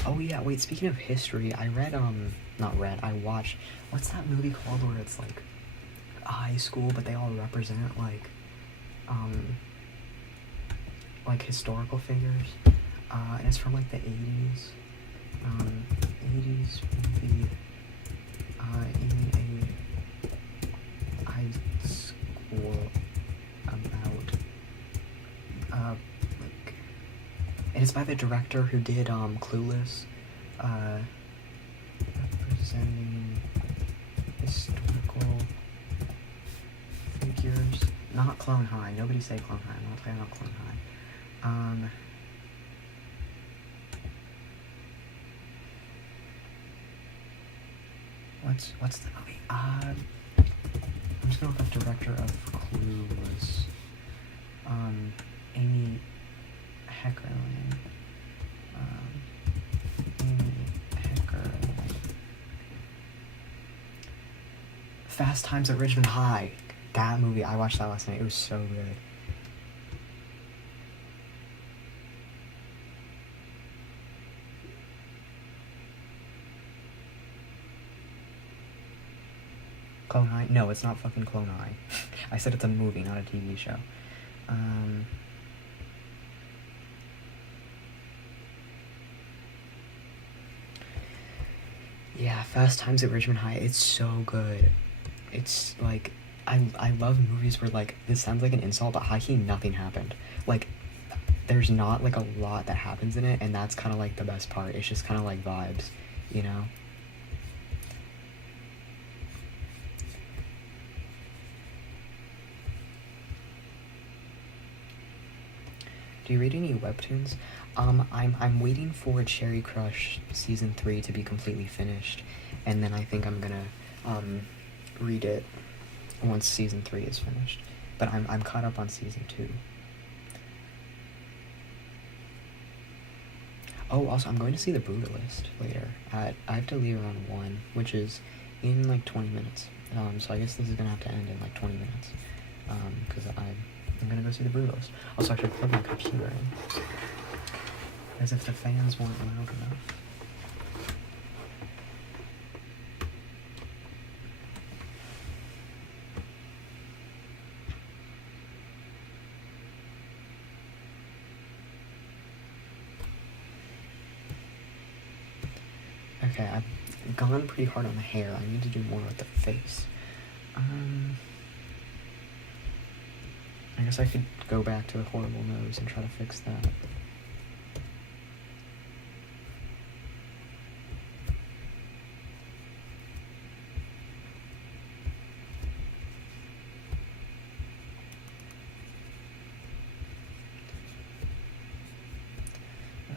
Oh yeah, wait, speaking of history, I watched, what's that movie called where it's like a high school but they all represent like historical figures, and it's from like the 80s, 80s movie, in a high school about, like, and it's by the director who did, Clueless, representing historical figures, not Clone High, nobody say Clone High, I'm not talking about Clone High, what's the movie, I'm just gonna look up director of Clueless, Amy Heckerling, Fast Times at Ridgemont High. That movie, I watched that last night. It was so good. Clone High? No, it's not fucking Clone High. I said it's a movie, not a TV show. Yeah, Fast Times at Ridgemont High, it's so good. It's like, I love movies where like, this sounds like an insult, but high key nothing happened. Like, there's not like a lot that happens in it, and that's kind of like the best part. It's just kind of like vibes, you know? Do you read any webtoons? I'm waiting for Cherry Crush season 3 to be completely finished, and then I think I'm gonna read it once season 3 is finished. But I'm caught up on season 2. Oh, also I'm going to see The Brutalist later. I have to leave around 1, which is in like 20 minutes. So I guess this is gonna have to end in like 20 minutes. Because I'm gonna go see The Brutalist. Also, actually plug my computer in. As if the fans weren't loud enough. Okay, I've gone pretty hard on the hair. I need to do more with the face. I guess I could go back to the horrible nose and try to fix that.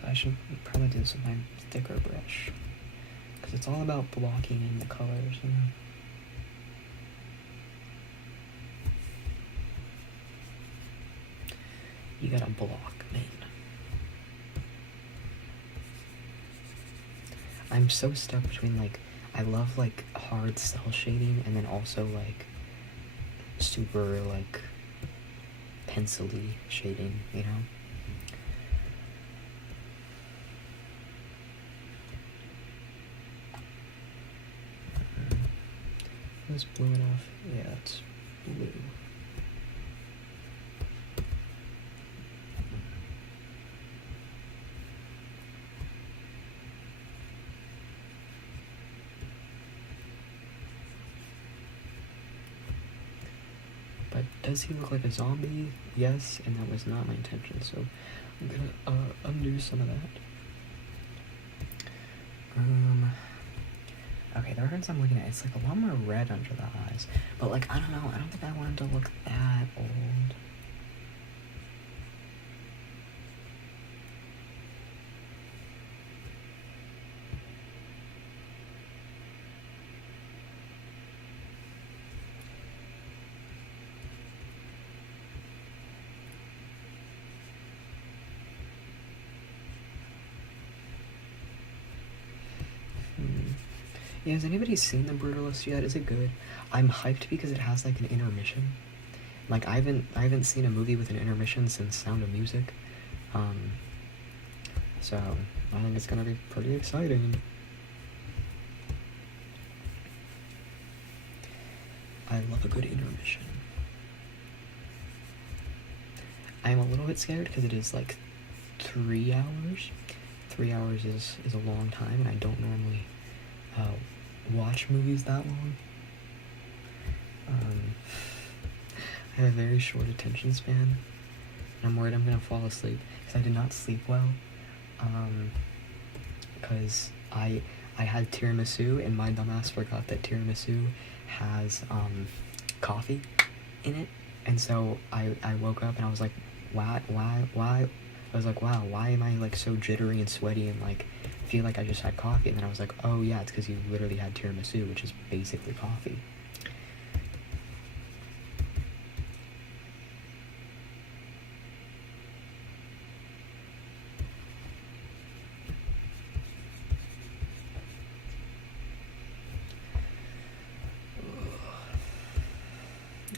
I should probably do this with my thicker brush, because it's all about blocking in the colors, you know? You gotta block, man. I'm so stuck between, like, I love, like, hard cell shading, and then also, like, super, like, pencil-y shading, you know? Is blue enough? Yeah, it's blue. But does he look like a zombie? Yes, and that was not my intention, so I'm gonna undo some of that. Okay, the reference I'm looking at, it's like a lot more red under the eyes. But like, I don't know, I don't think I want him to look that old. Yeah, has anybody seen The Brutalist yet? Is it good? I'm hyped because it has like an intermission. Like I haven't seen a movie with an intermission since Sound of Music. So I think it's gonna be pretty exciting. I love a good intermission. I'm a little bit scared because it is like 3 hours. 3 hours is a long time, and I don't normally watch movies that long. I have a very short attention span, and I'm worried I'm gonna fall asleep because I did not sleep well. Because I had tiramisu, and my dumbass forgot that tiramisu has coffee in it, and so I woke up and I was like, why? I was like, wow, why am I like so jittery and sweaty and like feel like I just had coffee? And then I was like, oh yeah, it's because you literally had tiramisu, which is basically coffee.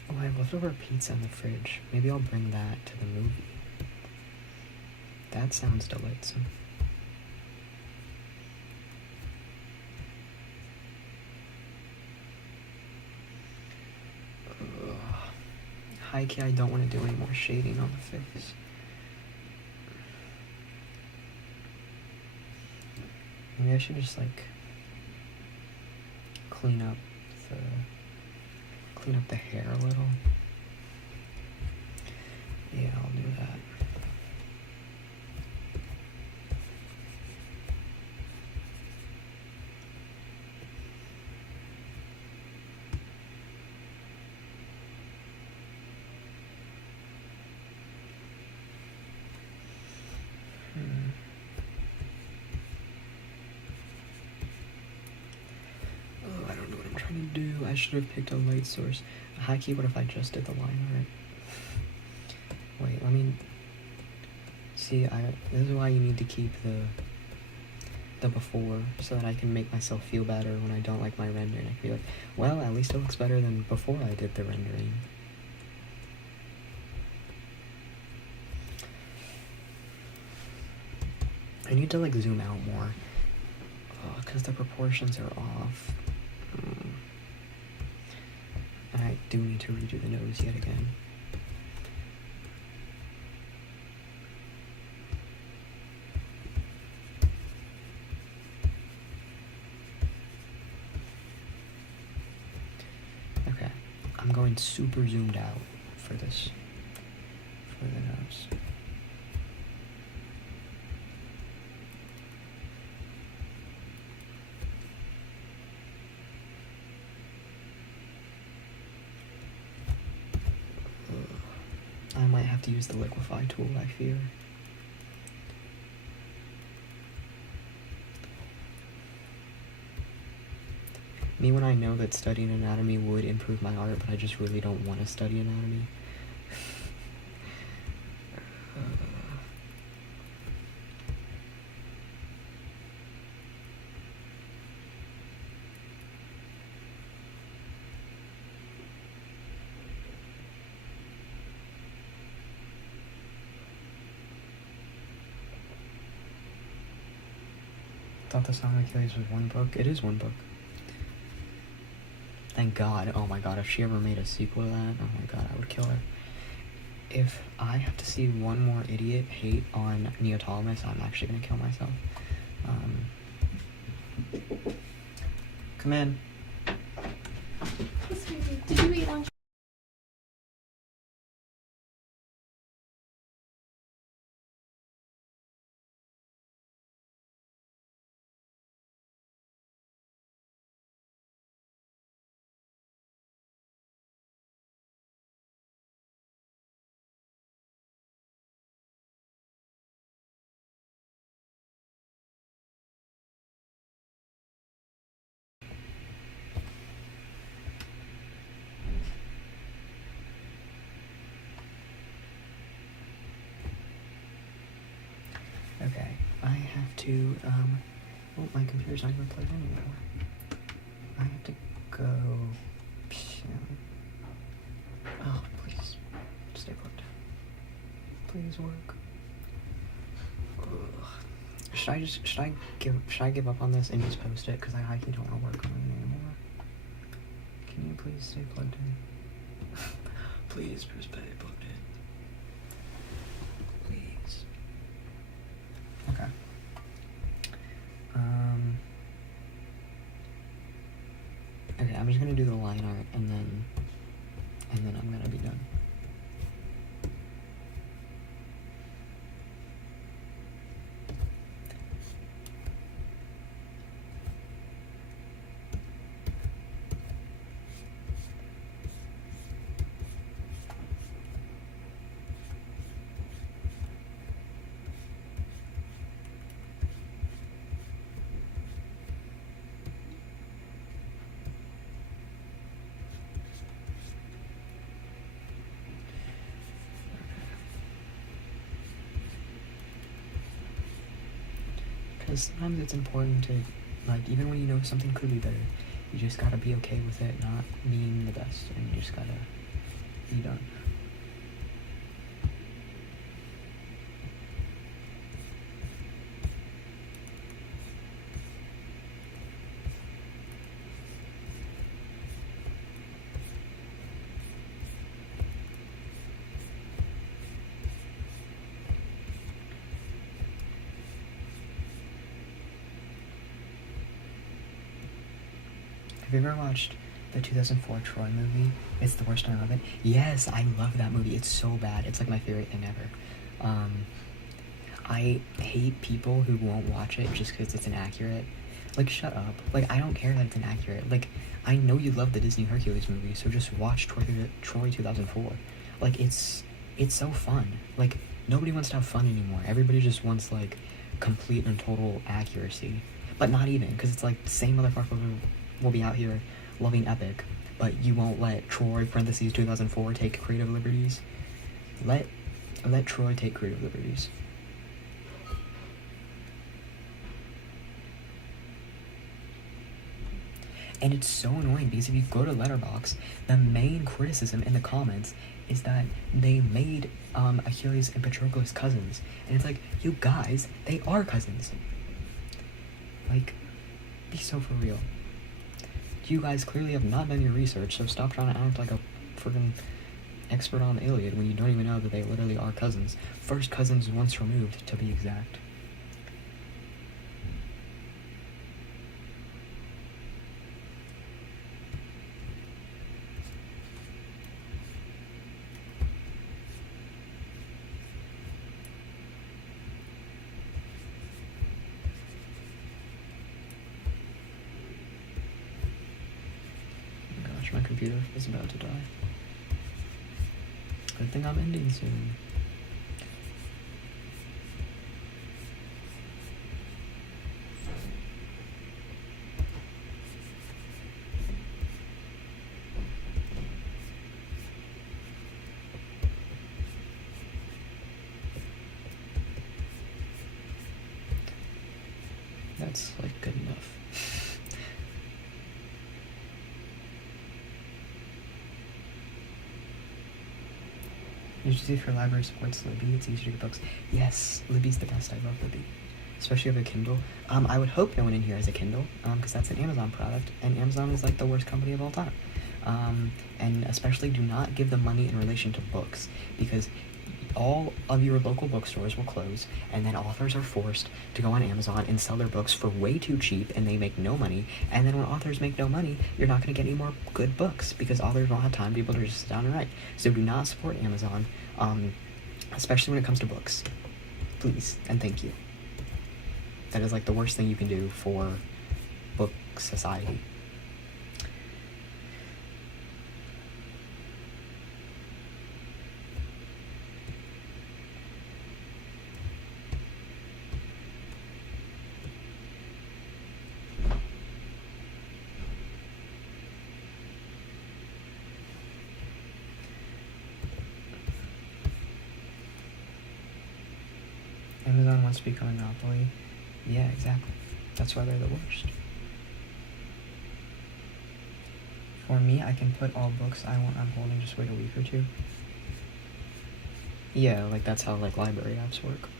Oh, I have leftover pizza in the fridge. Maybe I'll bring that to the movie. That sounds delightsome. High-key, I don't want to do any more shading on the face. Maybe I should just like clean up the hair a little. Yeah, I'll do that. Oh, I don't know what I'm trying to do. I should have picked a light source. High key, what if I just did the line art? Wait, let me see. This is why you need to keep the before, so that I can make myself feel better when I don't like my rendering. I can be like, well, at least it looks better than before I did the rendering. I need to like zoom out more, because the proportions are off. And I do need to redo the nose yet again. Okay, I'm going super zoomed out for this, for the nose. I might have to use the liquify tool, I fear. Me when I know that studying anatomy would improve my art, but I just really don't want to study anatomy. I thought the Song of Achilles was one book. It is one book. Thank God. Oh my God, if she ever made a sequel to that, oh my God, I would kill her. If I have to see one more idiot hate on Neoptolemus, I'm actually gonna kill myself. Come in. Hey, sweetie, did you eat lunch? Okay, I have to, oh, my computer's not even plugged in anymore. I have to go, oh, please, stay plugged in. Please work. Ugh. Should I give up on this and just post it? Because I highly don't want to work on it anymore. Can you please stay plugged in? Please, stay plugged in. Please. Okay. Okay, I'm just gonna do the line art and then I'm gonna be done. Because sometimes it's important to, like, even when you know something could be better, you just gotta be okay with it not being the best, and you just gotta be done. Have you ever watched the 2004 Troy movie? It's the worst, and I love it. Yes, I love that movie. It's so bad. It's like my favorite thing ever. I hate people who won't watch it just because it's inaccurate. Like, shut up. Like, I don't care that it's inaccurate. Like, I know you love the Disney Hercules movie, so just watch Troy 2004. Like, it's so fun. Like, nobody wants to have fun anymore. Everybody just wants, like, complete and total accuracy. But not even, because it's like the same motherfucker will be out here loving epic, but you won't let Troy parentheses 2004 take creative liberties. Let Troy take creative liberties. And it's so annoying because if you go to Letterboxd, the main criticism in the comments is that they made Achilles and Patroclus cousins. And it's like, you guys, they are cousins. Like, be so for real. You guys clearly have not done your research, so stop trying to act like a friggin' expert on the Iliad when you don't even know that they literally are cousins. First cousins once removed, to be exact. My computer is about to die. Good thing I'm ending soon. That's like good enough. Usually if your library supports Libby, it's easier to get books. Yes, Libby's the best. I love Libby. Especially if you have a Kindle. I would hope no one in here has a Kindle, because that's an Amazon product, and Amazon is like the worst company of all time. And especially do not give them money in relation to books, because all of your local bookstores will close, and then authors are forced to go on Amazon and sell their books for way too cheap, and they make no money. And then when authors make no money, you're not going to get any more good books, because authors don't have time to be able to just sit down and write. So do not support Amazon, especially when it comes to books. Please, and thank you. That is like the worst thing you can do for book society. Amazon wants to become a monopoly. Yeah, exactly. That's why they're the worst. For me, I can put all books I want on hold and just wait a week or two. Yeah, like that's how like library apps work.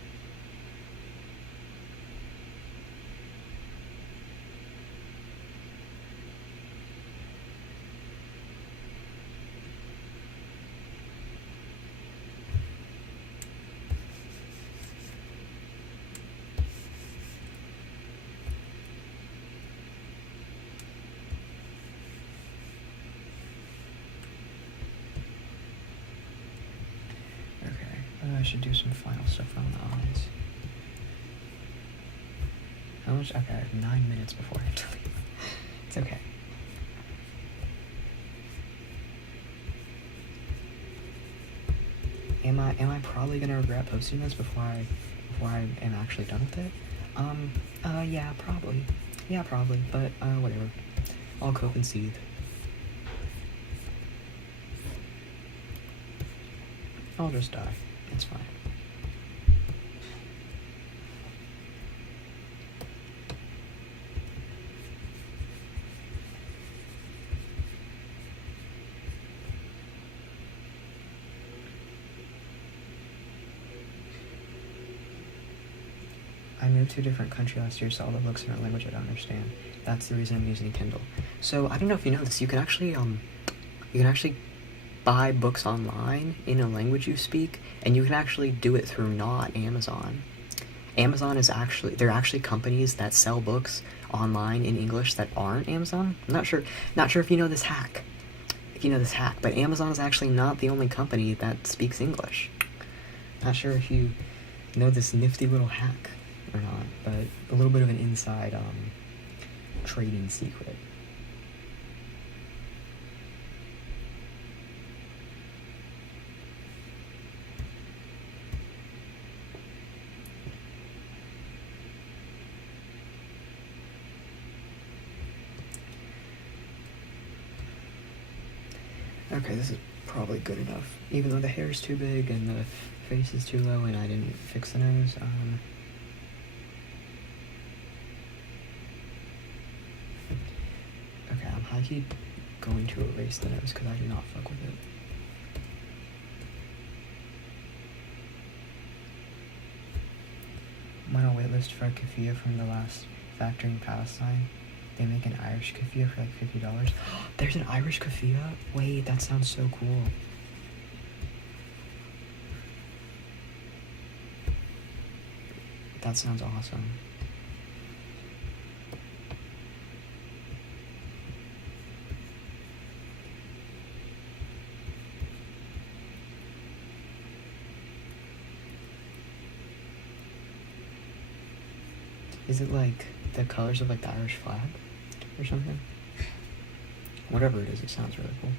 I should do some final stuff on the eyes. How much? Okay, I have 9 minutes before I have to leave. It's okay. Am I probably gonna regret posting this before I am actually done with it? Yeah, probably. Yeah, probably. But whatever. I'll cope and seethe. I'll just die. It's fine. I moved to a different country last year, so all the books in a language I don't understand. That's the reason I'm using Kindle. So I don't know if you know this. You can actually buy books online in a language you speak, and you can actually do it through not Amazon. Amazon is actually, there are actually companies that sell books online in English that aren't Amazon. I'm not sure if you know this hack. But Amazon is actually not the only company that speaks English. Not sure if you know this nifty little hack or not, but a little bit of an inside trading secret. Okay, this is probably good enough. Even though the hair is too big and the face is too low and I didn't fix the nose. Okay, I'm high-key going to erase the nose because I do not fuck with it. I'm on a waitlist for a keffiyeh from the last factory in Palestine. They make an Irish keffiyeh for like $50. There's an Irish keffiyeh? Wait, that sounds so cool. That sounds awesome. Is it like the colors of like the Irish flag or something? Whatever it is, it sounds really cool.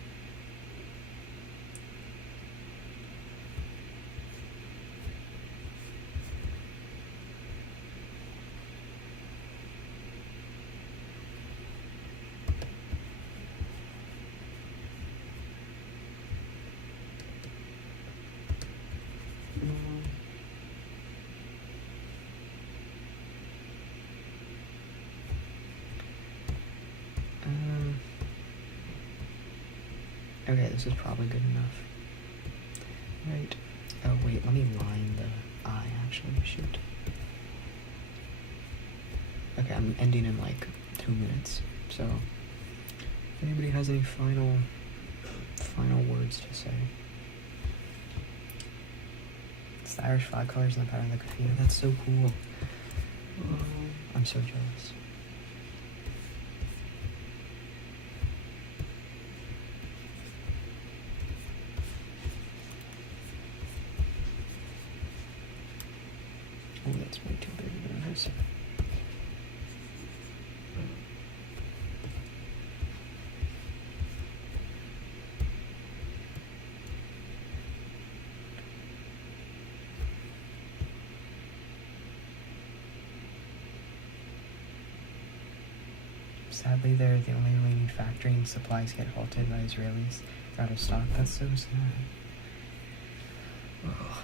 Okay, this is probably good enough. Right. Oh, wait, let me line the eye, actually. Shoot. Okay, I'm ending in, like, 2 minutes. So, if anybody has any final words to say. It's the Irish flag colors and the pattern of the keffiyeh. That's so cool. Oh, I'm so jealous. Oh, that's way too big of a nose. Sadly, they're the only remaining factory and supplies get halted by Israelis. They're out of stock. That's so sad. Ugh.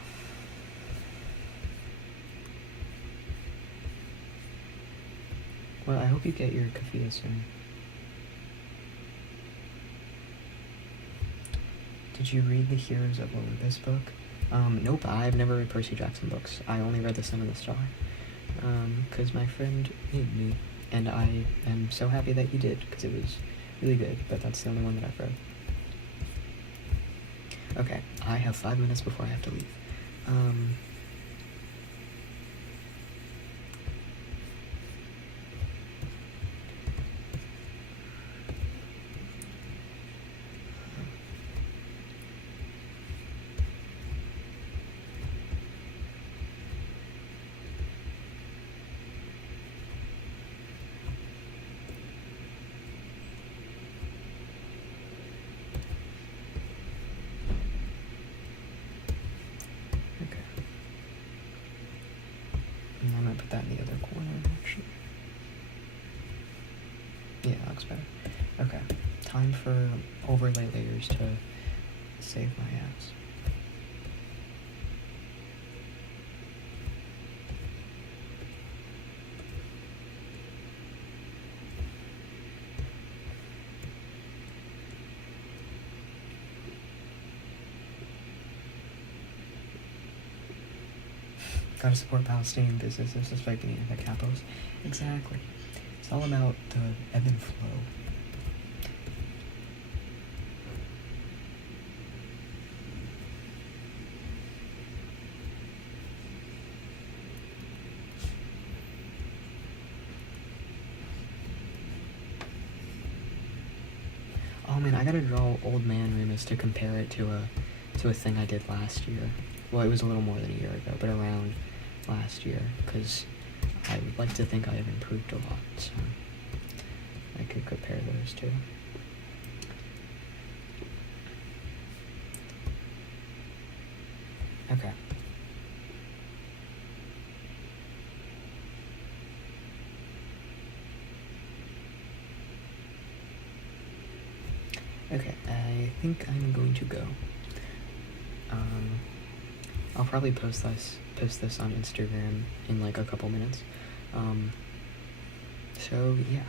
Well, I hope you get your keffiyeh soon. Did you read the Heroes of Olympus book? Nope, I've never read Percy Jackson books. I only read The Sun and the Star. Because my friend made me, and I am so happy that he did, because it was really good, but that's the only one that I've read. Okay, I have 5 minutes before I have to leave. And I'm gonna put that in the other corner, actually. Yeah, that looks better. Okay, time for overlay layers to save my ass. Gotta support Palestinian businesses despite being anti-capitalist. Exactly. It's all about the ebb and flow. man, I gotta draw Old Man Remus to compare it to a thing I did last year. Well, it was a little more than a year ago, but around last year, because I would like to think I have improved a lot, so I could compare those two. Okay. Okay, I think I'm going to go. I'll probably post this on Instagram in like a couple minutes. So yeah,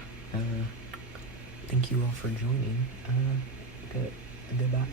thank you all for joining. Goodbye.